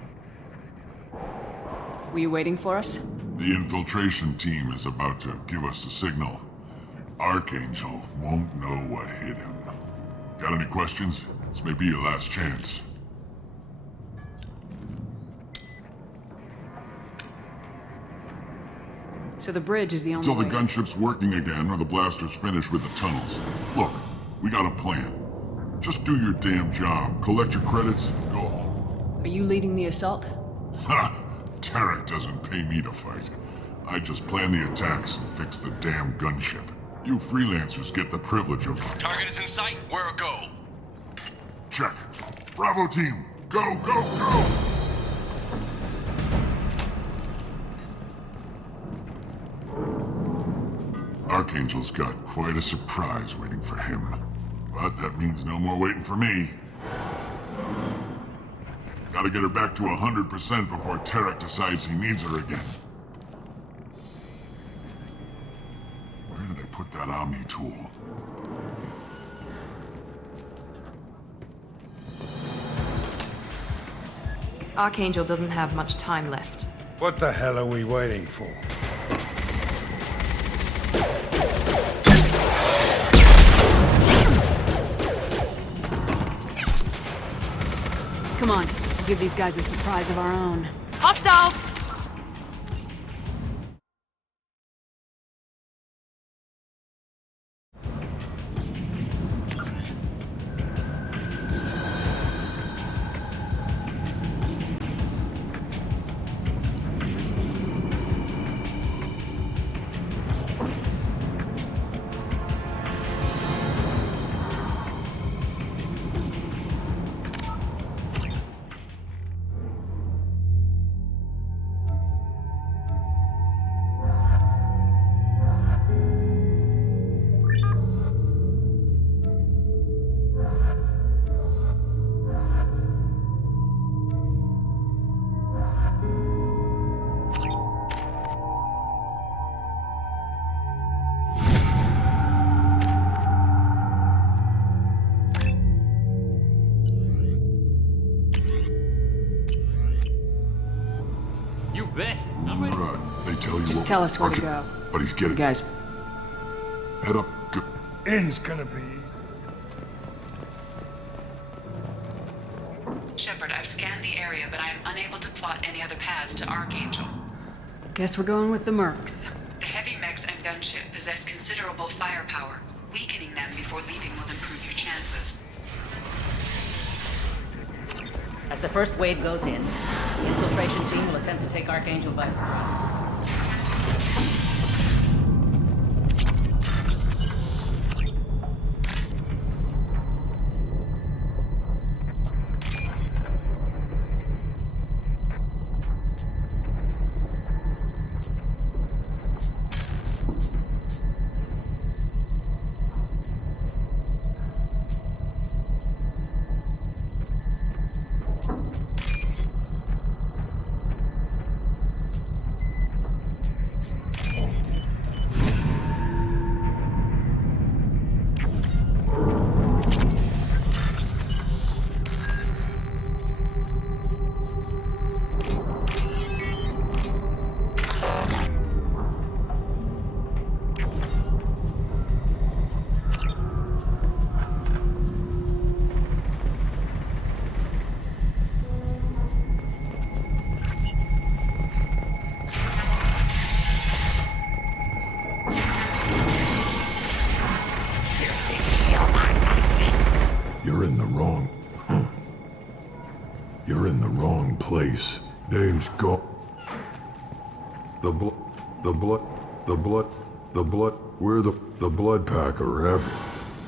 Were you waiting for us? The infiltration team is about to give us a signal. Archangel won't know what hit him. Got any questions? This may be your last chance. So the bridge is the only Until the way. gunship's working again or the blasters finish with the tunnels. Look, we got a plan. Just do your damn job, collect your credits, and go home. Are you leading the assault? Ha! Tarek doesn't pay me to fight. I just plan the attacks and fix the damn gunship. You freelancers get the privilege of... Target is in sight. Where a go? Check. Bravo team, go, go, go! Archangel's got quite a surprise waiting for him. But that means no more waiting for me. Gotta get her back to 100% before Tarek decides he needs her again. Where did I put that Omni tool? Archangel doesn't have much time left. What the hell are we waiting for? Come on, we'll give these guys a surprise of our own. Hostiles! You bet. They tell you Just what- tell us where to Okay, go. But he's getting... Guys, Head up. Go. In's gonna be... Shepard, I've scanned the area, but I am unable to plot any other paths to Archangel. guess we're going with the Mercs. The heavy mechs and gunship possess considerable firepower. Weakening them before leaving will improve your chances. As the first wave goes in, the infiltration team will attempt to take Archangel by surprise. You're in the wrong place. Name's go. The blood packer ever.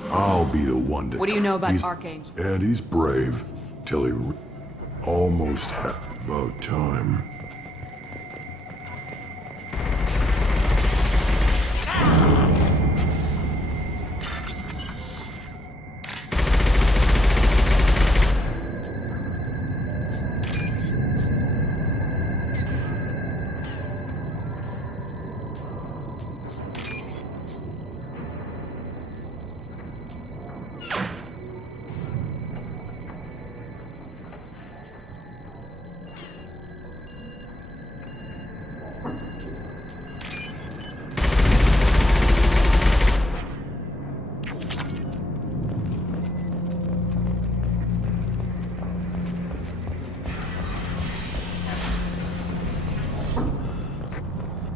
I'll be the one to... What do you know about Archangel? And he's brave. Till he almost had about time.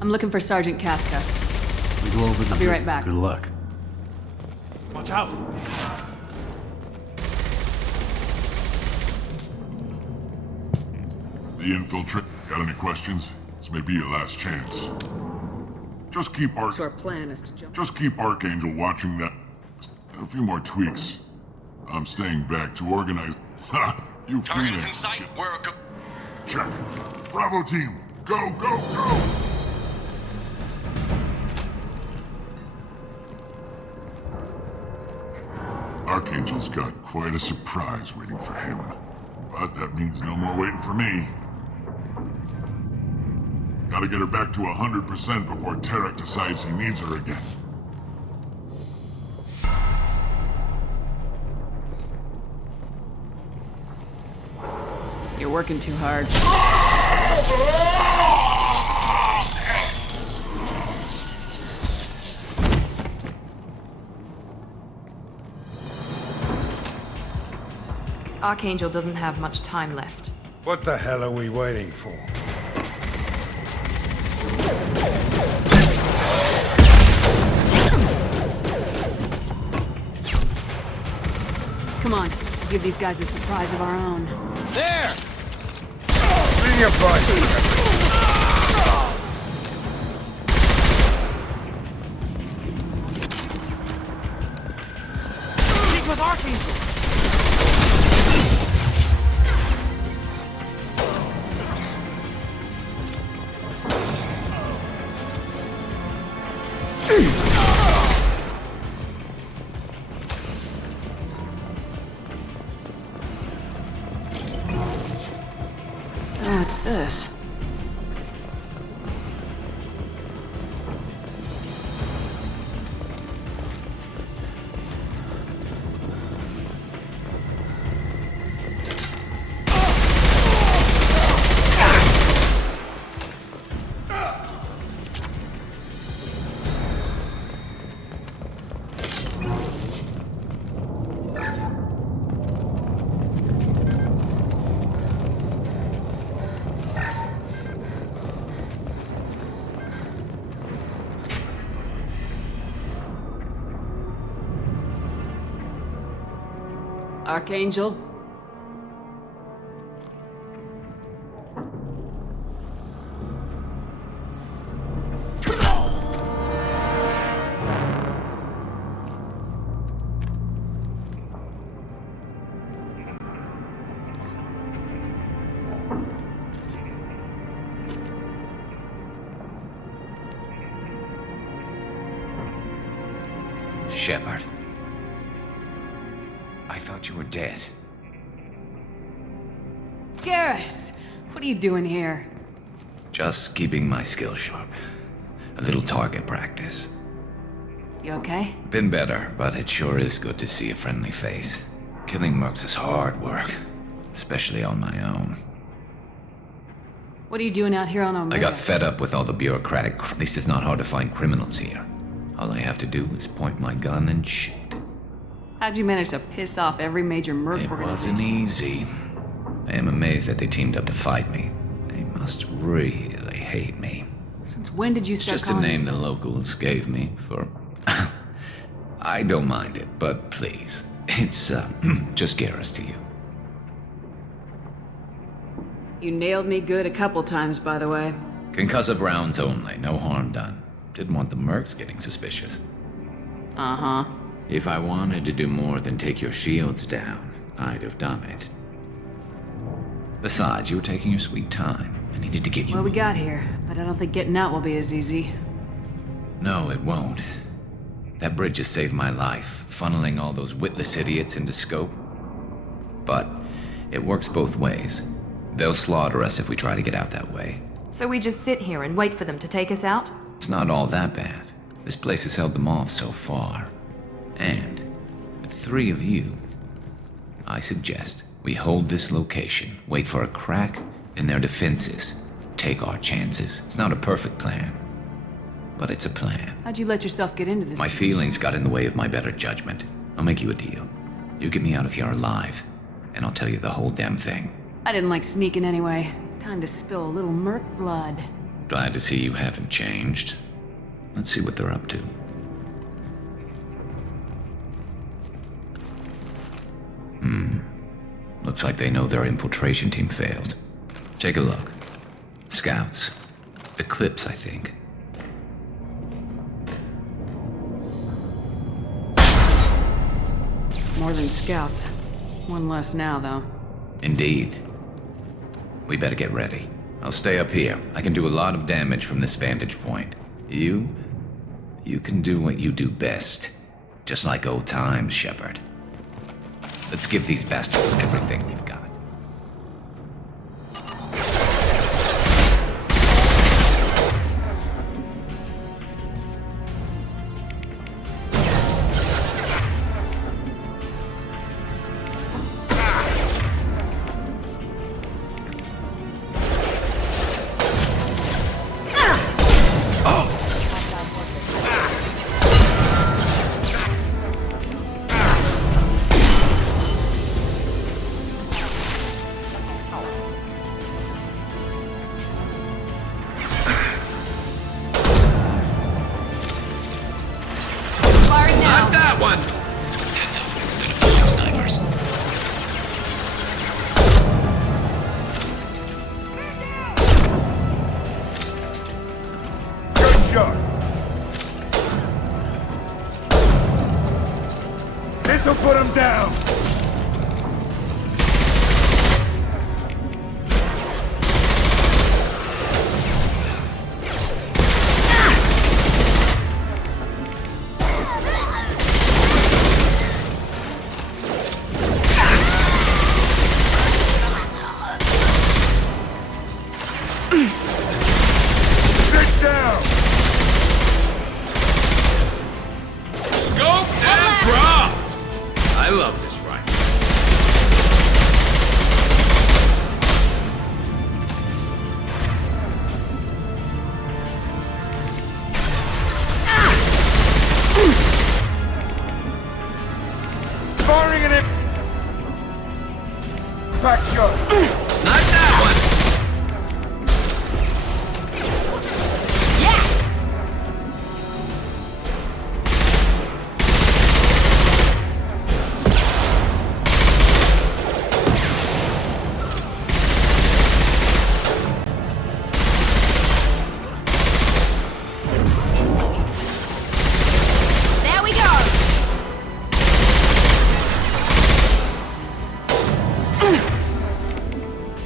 I'm looking for Sergeant Kafka. We go over the I'll be right back. Good luck. Watch out! The infiltrate. Got any questions? This may be your last chance. Just keep So our plan is to jump. Just keep Archangel watching that. A few more tweaks. I'm staying back to organize. Ha! You Target is feeling? in sight. We're a Check. Bravo team, go, go, go! Archangel's got quite a surprise waiting for him. But that means no more waiting for me. Gotta get her back to 100% before Tarek decides he needs her again. You're working too hard. Archangel doesn't have much time left. What the hell are we waiting for? Come on, give these guys a surprise of our own. There! Bring your price. Speak with Archangel! What's this? Archangel? Shepard. I thought you were dead. Garrus! What are you doing here? Just keeping my skills sharp. A little target practice. You okay? Been better, but it sure is good to see a friendly face. Killing mercs is hard work, especially on my own. What are you doing out here on Omega? I got fed up with all the bureaucratic. At least it's not hard to find criminals here. All I have to do is point my gun and shoot. How'd you manage to piss off every major merc It organization? wasn't easy. I am amazed that they teamed up to fight me. They must really hate me. Since when did you It's start just a calling name the yourself- locals gave me for... I don't mind it, but please. It's, just Garrus to you. You nailed me good a couple times, by the way. Concussive rounds only, no harm done. Didn't want the mercs getting suspicious. Uh-huh. If I wanted to do more than take your shields down, I'd have done it. Besides, you were taking your sweet time. I needed to get you... Well, we got here, but I don't think getting out will be as easy. No, it won't. That bridge has saved my life, funneling all those witless idiots into scope. But it works both ways. They'll slaughter us if we try to get out that way. So we just sit here and wait for them to take us out? It's not all that bad. This place has held them off so far. And with 3 of you, I suggest we hold this location, wait for a crack in their defenses, take our chances. It's not a perfect plan, but it's a plan. How'd you let yourself get into this? My feelings got in the way of my better judgment. I'll make you a deal. You get me out of here alive, and I'll tell you the whole damn thing. I didn't like sneaking anyway. Time to spill a little merc blood. Glad to see you haven't changed. Let's see what they're up to. Looks like they know their infiltration team failed. Take a look. Scouts. Eclipse, I think. More than scouts. One less now, though. Indeed. We better get ready. I'll stay up here. I can do a lot of damage from this vantage point. You can do what you do best. Just like old times, Shepard. Let's give these bastards everything we've got. This'll put him down! Sit down! Scope and drop! I love this rifle. Firing at him! Back shot! Snipe that one! There we go!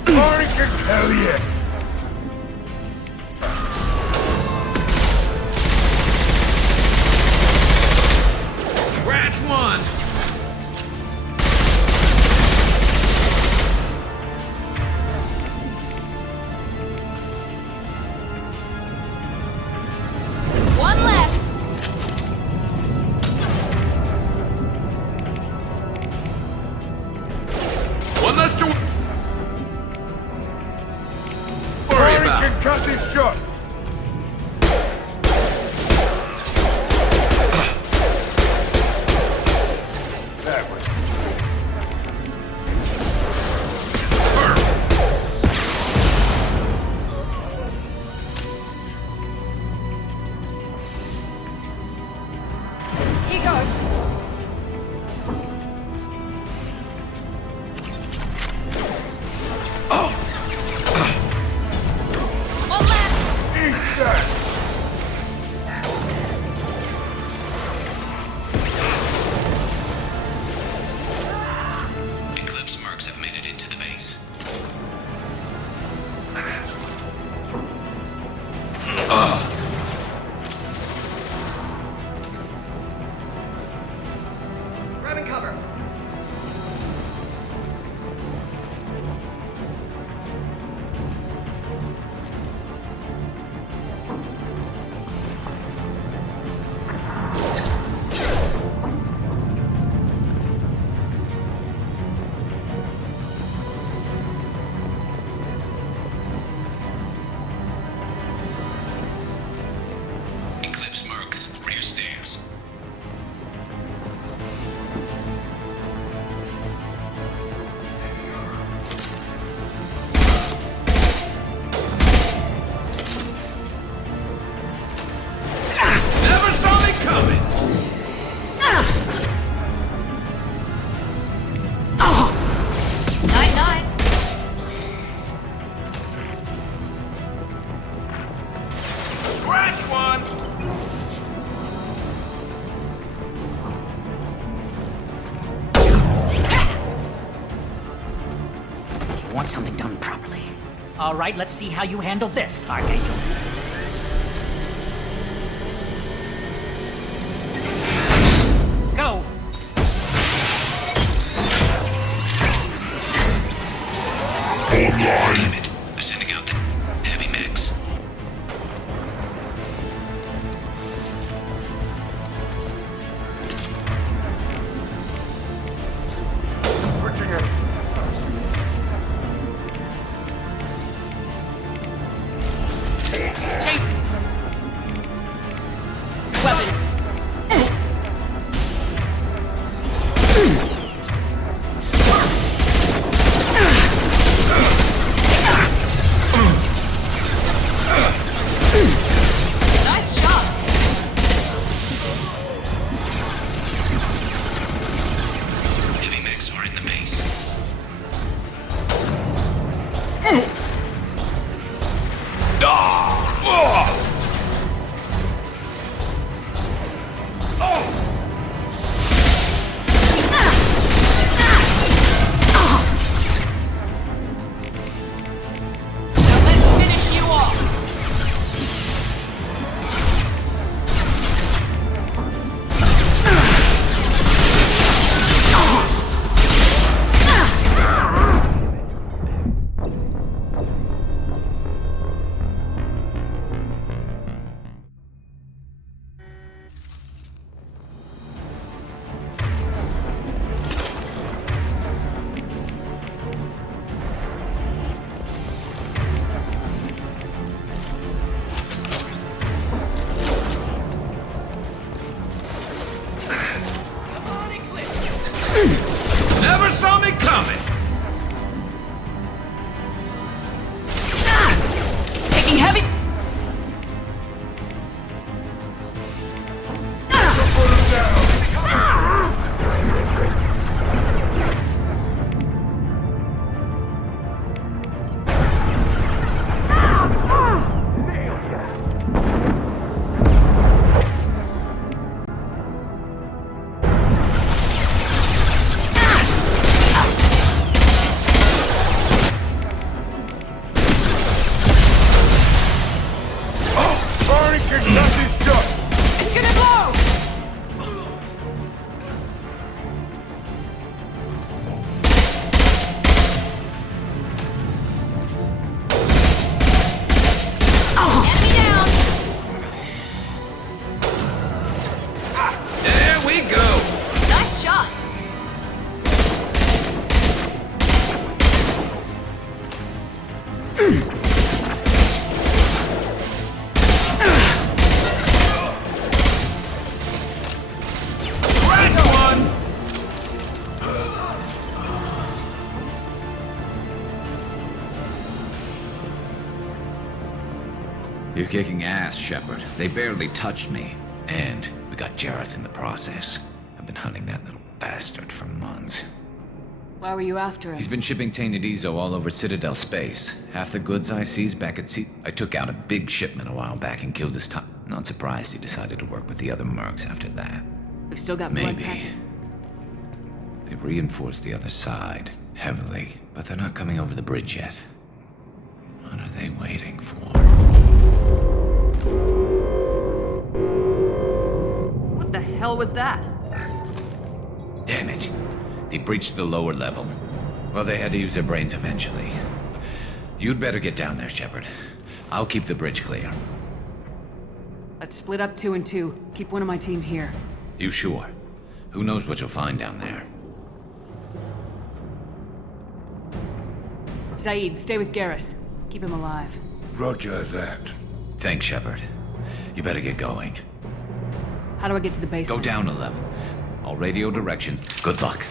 Firing can hell yeah! Scratch one! One left! One less to worry Firing about. concussive shot! That was... Here goes. One left! Eat that! Eclipse mercs have made it into the base. Grabbing cover. Eclipse mercs, rear stairs. want something done properly. All right, let's see how you handle this, Archangel. Go! Online. Damn it. They're sending out the heavy mix. Switching it. Heavy mix are in the base. Never saw me coming! Taking heavy... It's gonna blow! There we go! Nice shot. You're kicking ass, Shepard. They barely touched me. And we got Jareth in the process. I've been hunting that little bastard for months. Why were you after him? He's been shipping tainted Ezo all over Citadel space. Half the goods I seized back at sea. I took out a big shipment a while back and killed his top. Not surprised he decided to work with the other mercs after that. We've still got blood Maybe. pack- They reinforced the other side, heavily, but they're not coming over the bridge yet. What are they waiting for? What the hell was that? Damn it. They breached the lower level. Well, they had to use their brains eventually. You'd better get down there, Shepard. I'll keep the bridge clear. Let's split up 2 and 2. Keep one of my team here. You sure? Who knows what you'll find down there? Zaid, stay with Garrus. Keep him alive. Roger that. Thanks, Shepard. You better get going. How do I get to the base? Go down a level. I'll radio directions. Good luck.